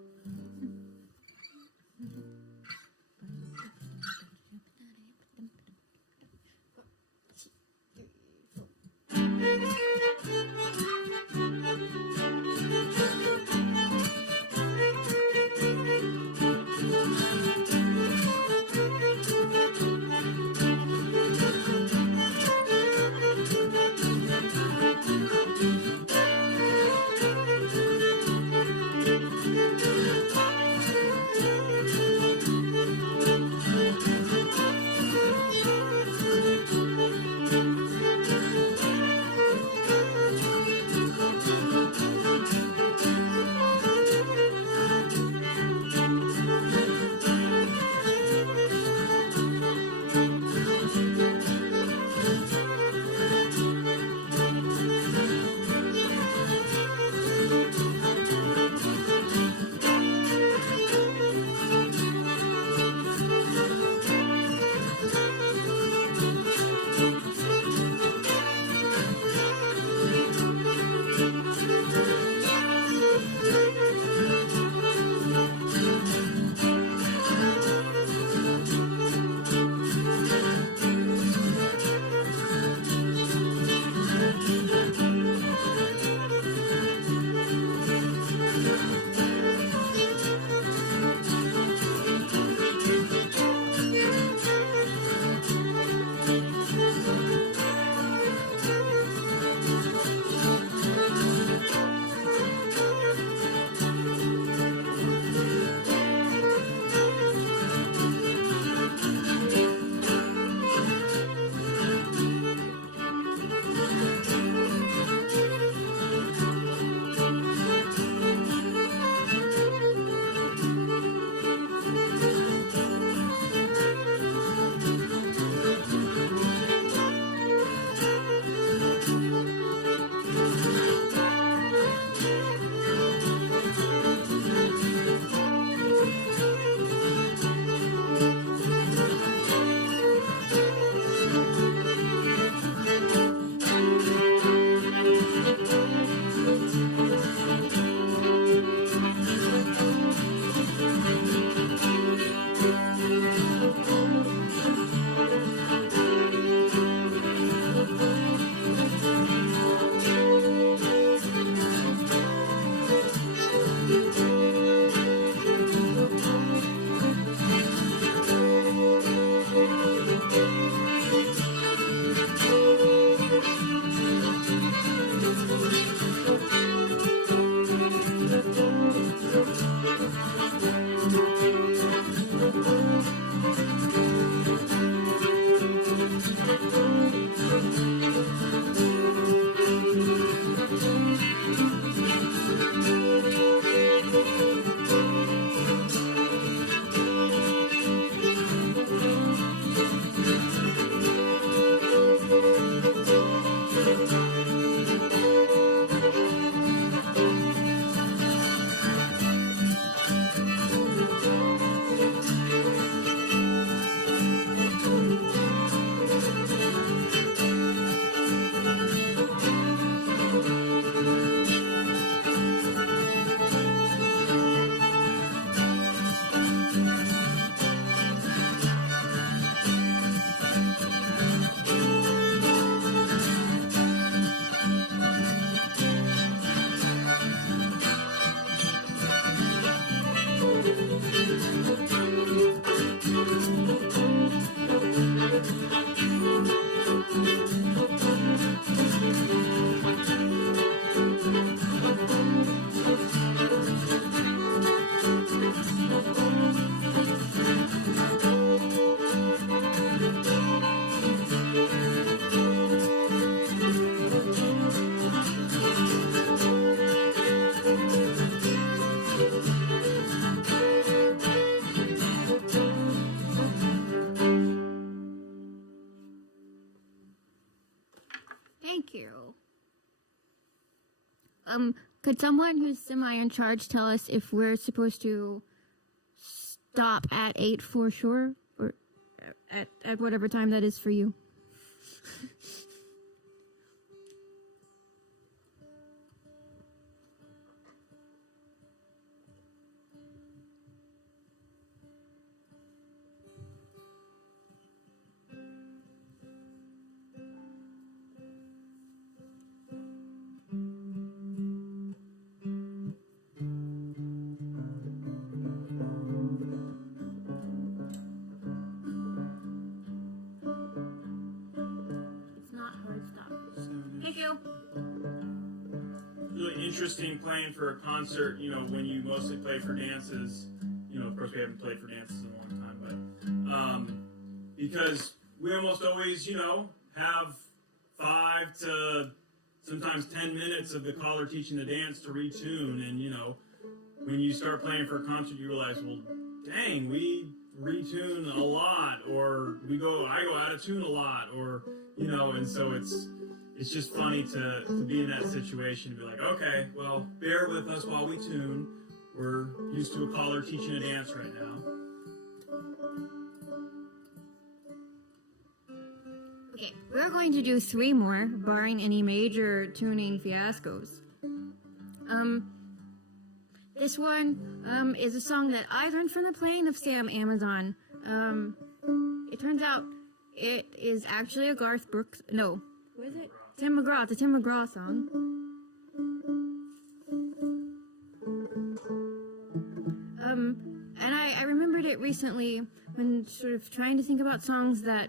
Thank you. Could someone who's semi in charge tell us if we're supposed to stop at 8 for sure, or at whatever time that is for you? Really interesting playing for a concert, when you mostly play for dances. Of course we haven't played for dances in a long time, but because we almost always, have 5 to sometimes 10 minutes of the caller teaching the dance to retune, and when you start playing for a concert you realize, well, dang, we retune a lot, or I go out of tune a lot, or and so it's just funny to be in that situation and be like, okay, well, bear with us while we tune. We're used to a caller teaching a dance right now. Okay, we're going to do 3 more, barring any major tuning fiascos. This one is a song that I learned from the playing of Sam Amazon. It turns out it is actually a Garth Brooks. No, who is it? Tim McGraw. It's a Tim McGraw song. And I remembered it recently when sort of trying to think about songs that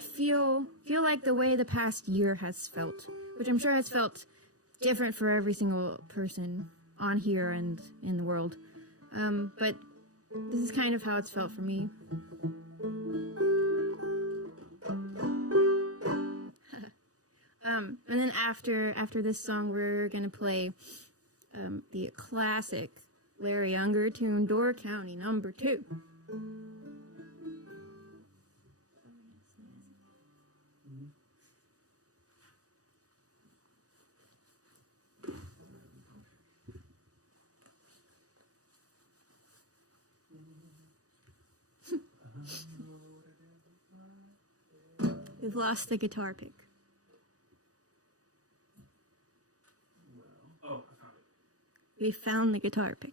feel like the way the past year has felt, which I'm sure has felt different for every single person on here and in the world. But this is kind of how it's felt for me. And then after this song, we're gonna play the classic Larry Unger tune, Door County Number 2. We've lost the guitar pick. Oh, I found it. We found the guitar pick.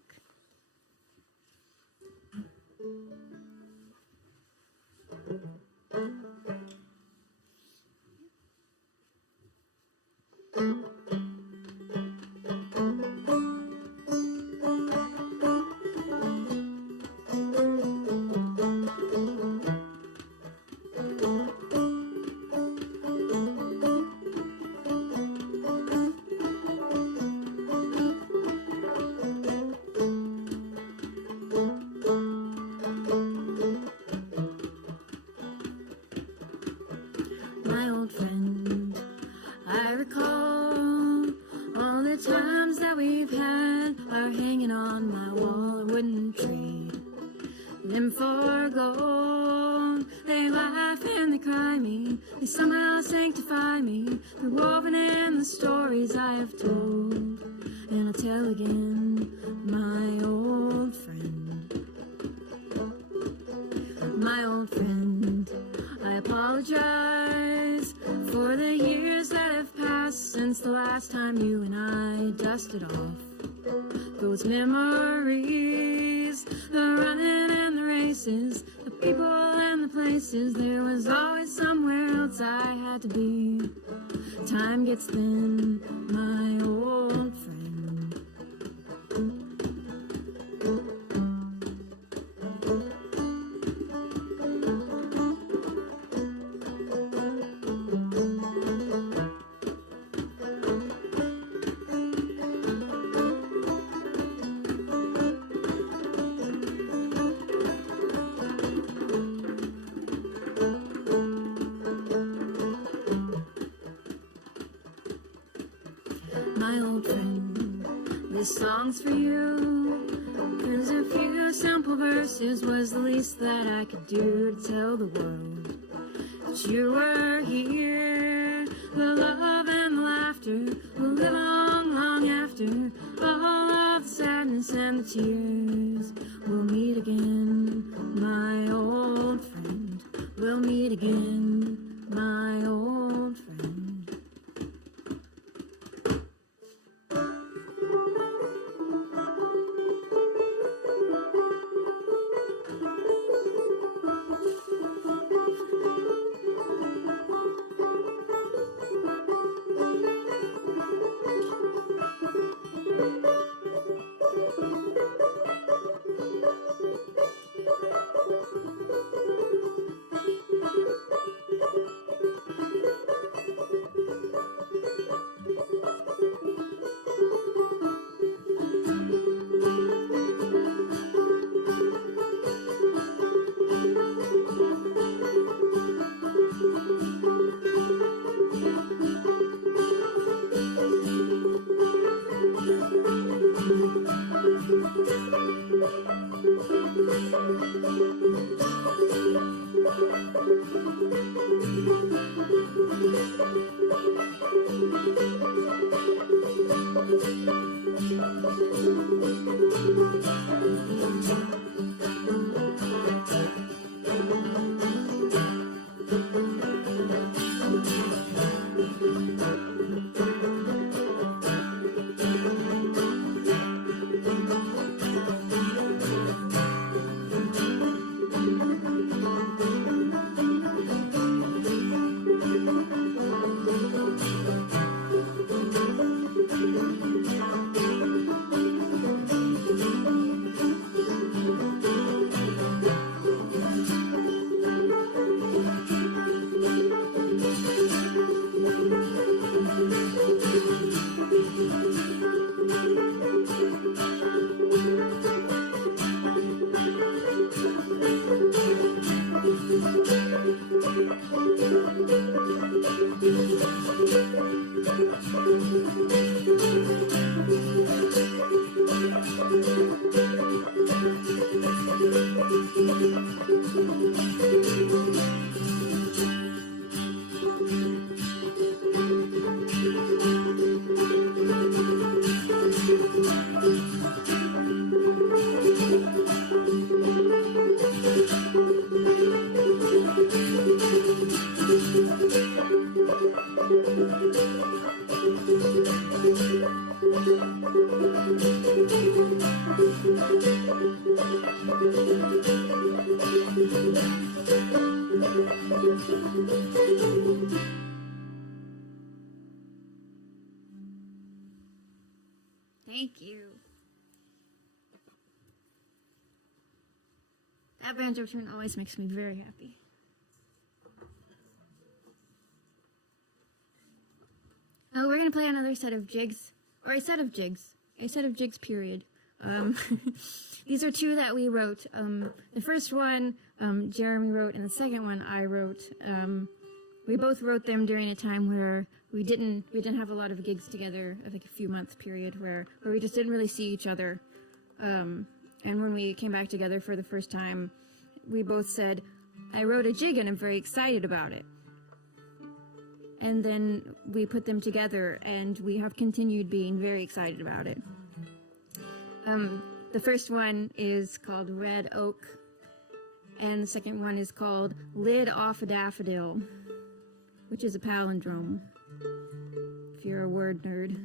Songs for you, 'cause a few simple verses was the least that I could do to tell the world that you were here, and the tears. We'll meet again, my old friend. We'll meet again, my old friend. Thank you. That banjo tune always makes me very happy. Oh, we're going to play another set of jigs, or a set of jigs, period. These are two that we wrote. The first one, Jeremy wrote, and the second one I wrote. We both wrote them during a time where we didn't have a lot of gigs together, I think a few month period where we just didn't really see each other. And when we came back together for the first time, we both said, I wrote a jig and I'm very excited about it. And then we put them together and we have continued being very excited about it. The first one is called Red Oak, and the second one is called Lid Off a Daffodil, which is a palindrome, if you're a word nerd.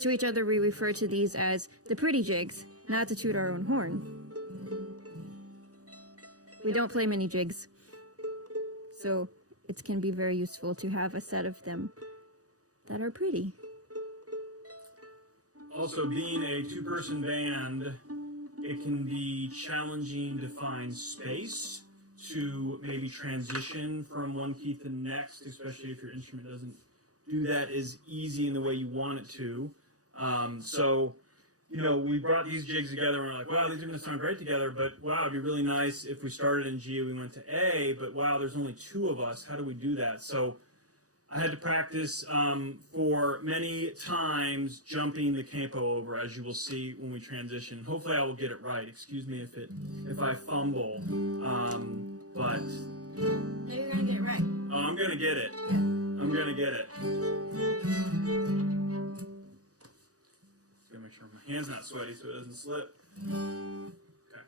To each other, we refer to these as the pretty jigs, not to toot our own horn. We don't play many jigs, so it can be very useful to have a set of them that are pretty. Also, being a two-person band, it can be challenging to find space to maybe transition from one key to the next, especially if your instrument doesn't do that as easy in the way you want it to. So, you know, we brought these jigs together and we're like, wow, these are going to sound great together, but wow, it'd be really nice if we started in G and we went to A, but wow, there's only two of us. How do we do that? So I had to practice for many times jumping the capo over, as you will see when we transition. Hopefully I will get it right. Excuse me if I fumble, but... No, you're going to get it right. Oh, I'm going to get it. Yeah. I'm gonna get it. Gotta make sure my hand's not sweaty so it doesn't slip. Okay.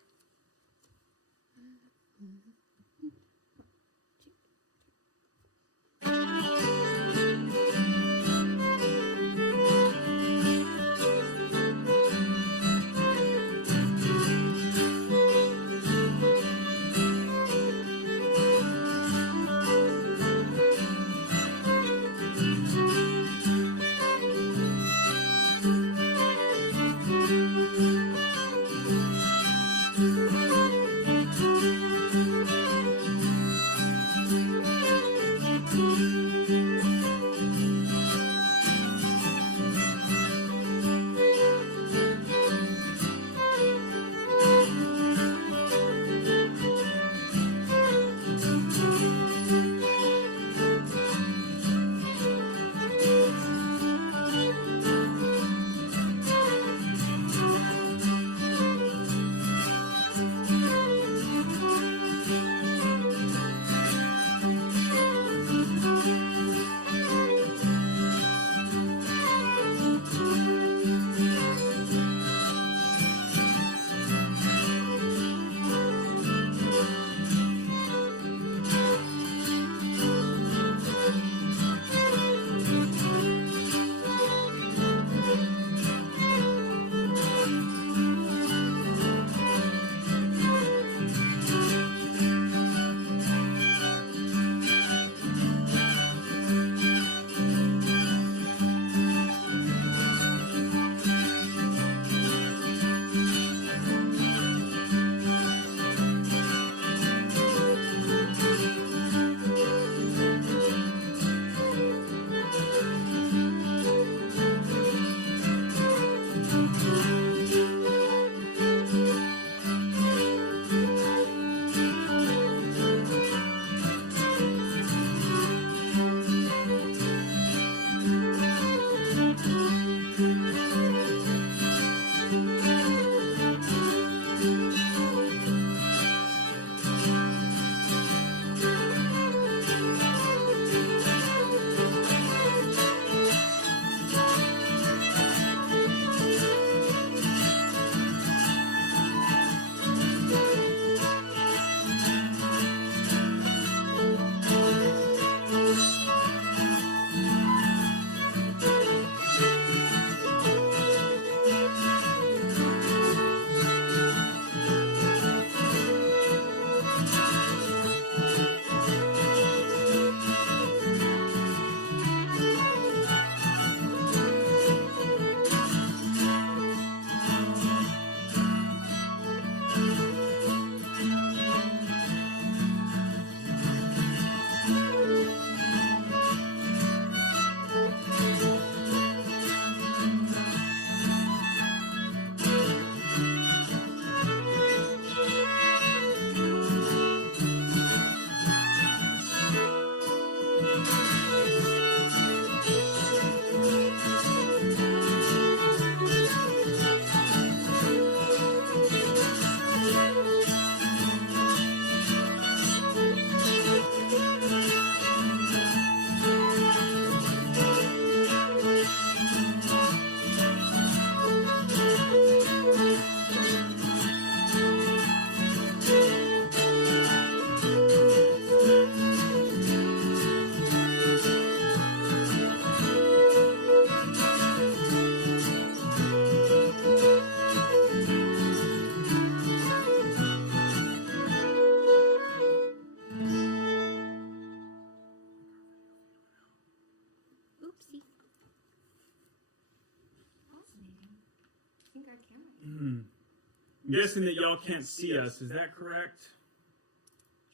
I'm guessing that y'all can't see us. Is that correct?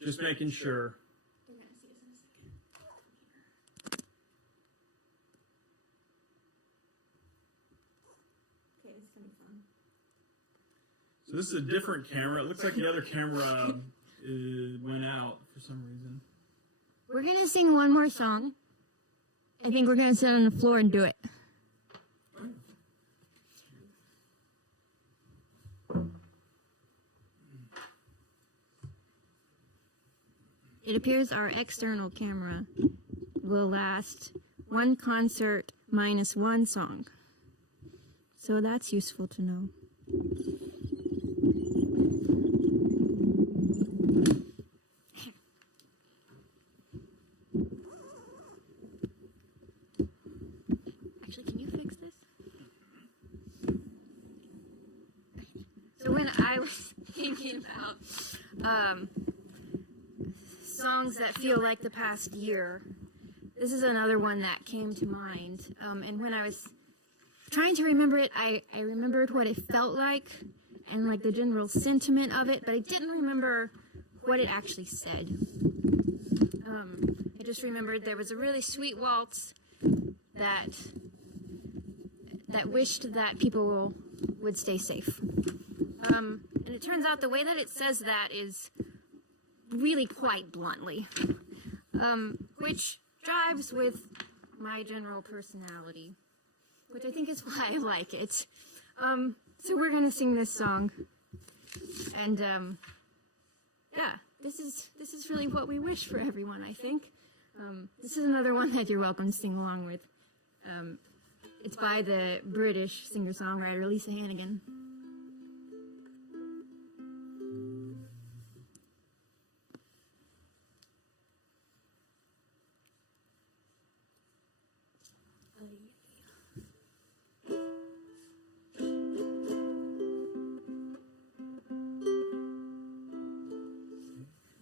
Just making sure. So this is a different camera. It looks like the other camera went out for some reason. We're going to sing one more song. I think we're going to sit on the floor and do it. It appears our external camera will last one concert minus one song. So that's useful to know. Actually, can you fix this? So when I was thinking about songs that feel like the past year, this is another one that came to mind. And when I was trying to remember it, I remembered what it felt like and like the general sentiment of it, but I didn't remember what it actually said. I just remembered there was a really sweet waltz that wished that people would stay safe. And it turns out the way that it says that is really quite bluntly, which jives with my general personality, which I think is why I like it. So we're gonna sing this song, and yeah, this is really what we wish for everyone, I think. This is another one that you're welcome to sing along with. It's by the British singer-songwriter Lisa Hannigan.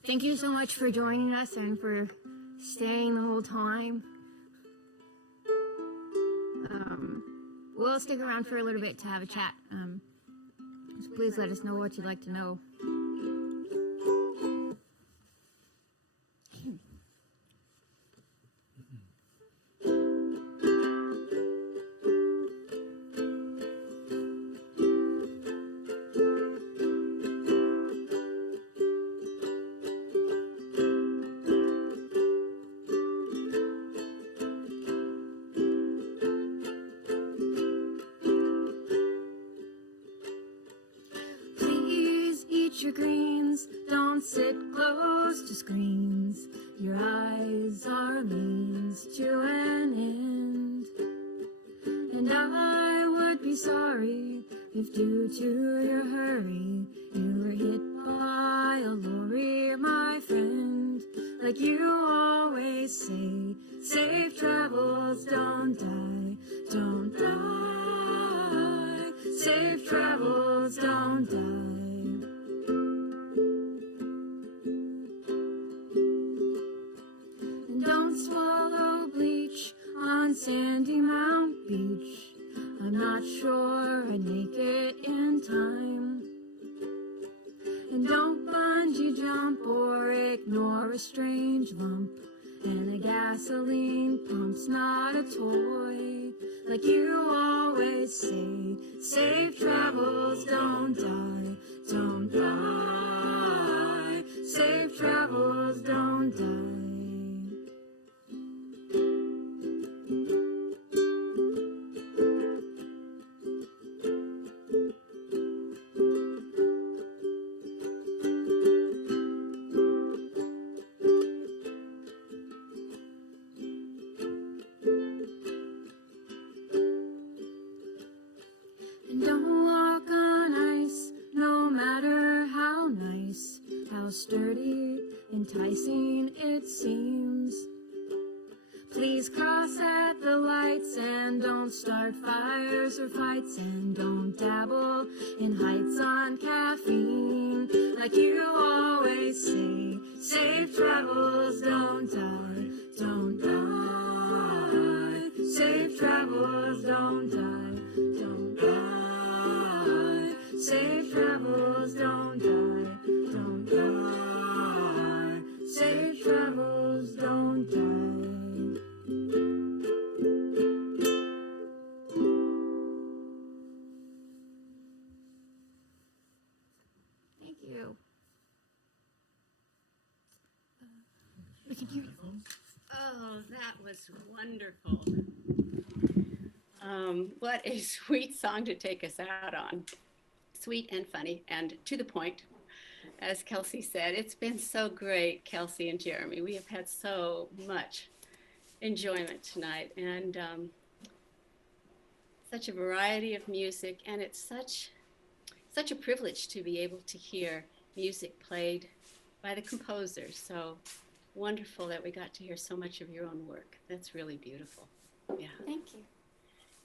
Thank you so much for joining us and for staying the whole time. We'll stick around for a little bit to have a chat. So please let us know what you'd like to know. Your greens, don't sit close to screens. Your eyes are means to an end. And I would be sorry if due to your hurry you were hit by a lorry, my friend. Like you always say, safe travels, don't die, don't die. Safe travels, don't die. Swallow bleach on Sandy Mount Beach. I'm not sure I'd make it in time. And don't bungee jump or ignore a strange lump. And a gasoline pump's not a toy. Like you always say, safe travels, don't die, don't die. Safe travels, don't die. Sturdy, enticing it seems. Please cross at the lights and don't start fires or fights, and don't dabble in heights on caffeine. Like you always say, safe travels, don't die, don't die. Safe travels, don't die, don't die. Safe travels, don't die, don't die. Safe travels, don't die. Thank you. We can hear you. Oh, that was wonderful. What a sweet song to take us out on. Sweet and funny and to the point. As Kelsey said, it's been so great, Kelsey and Jeremy. We have had so much enjoyment tonight, and such a variety of music, and it's such a privilege to be able to hear music played by the composers. So wonderful that we got to hear so much of your own work. That's really beautiful. Yeah. Thank you.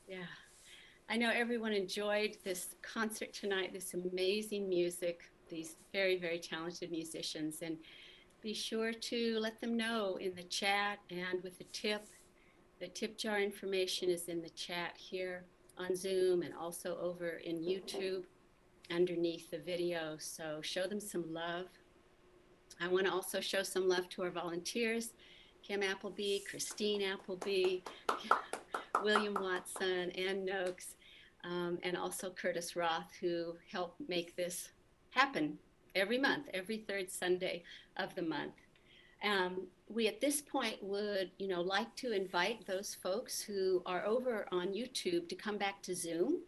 Yeah. I know everyone enjoyed this concert tonight, this amazing music, these very, very talented musicians. And be sure to let them know in the chat and with the tip. The tip jar information is in the chat here on Zoom and also over in YouTube underneath the video. So show them some love. I want to also show some love to our volunteers, Kim Appleby, Christine Appleby, William Watson, Ann Noakes, and also Curtis Roth, who helped make this happen every month, every third Sunday of the month. We at this point would, like to invite those folks who are over on YouTube to come back to Zoom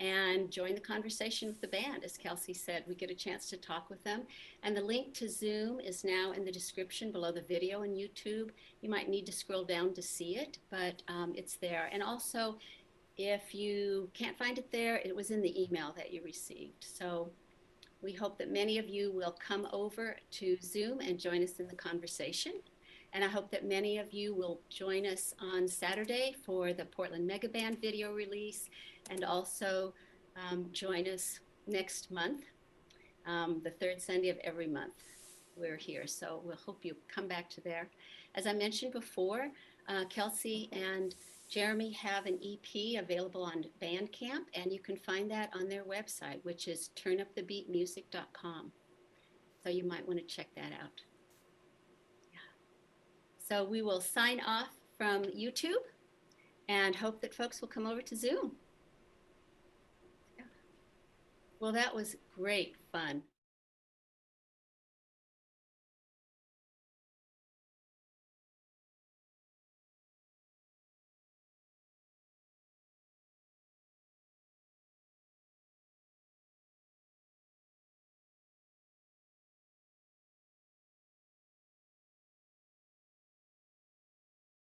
and join the conversation with the band. As Kelsey said, we get a chance to talk with them. And the link to Zoom is now in the description below the video on YouTube. You might need to scroll down to see it, but it's there. And also, if you can't find it there, it was in the email that you received. So we hope that many of you will come over to Zoom and join us in the conversation. And I hope that many of you will join us on Saturday for the Portland Mega Band video release, and also join us next month, the third Sunday of every month. We're here, so we'll hope you come back to there. As I mentioned before, Kelsey and Jeremy have an EP available on Bandcamp, and you can find that on their website, which is turnupthebeatmusic.com. So you might want to check that out. Yeah. So we will sign off from YouTube and hope that folks will come over to Zoom. Yeah. Well, that was great fun.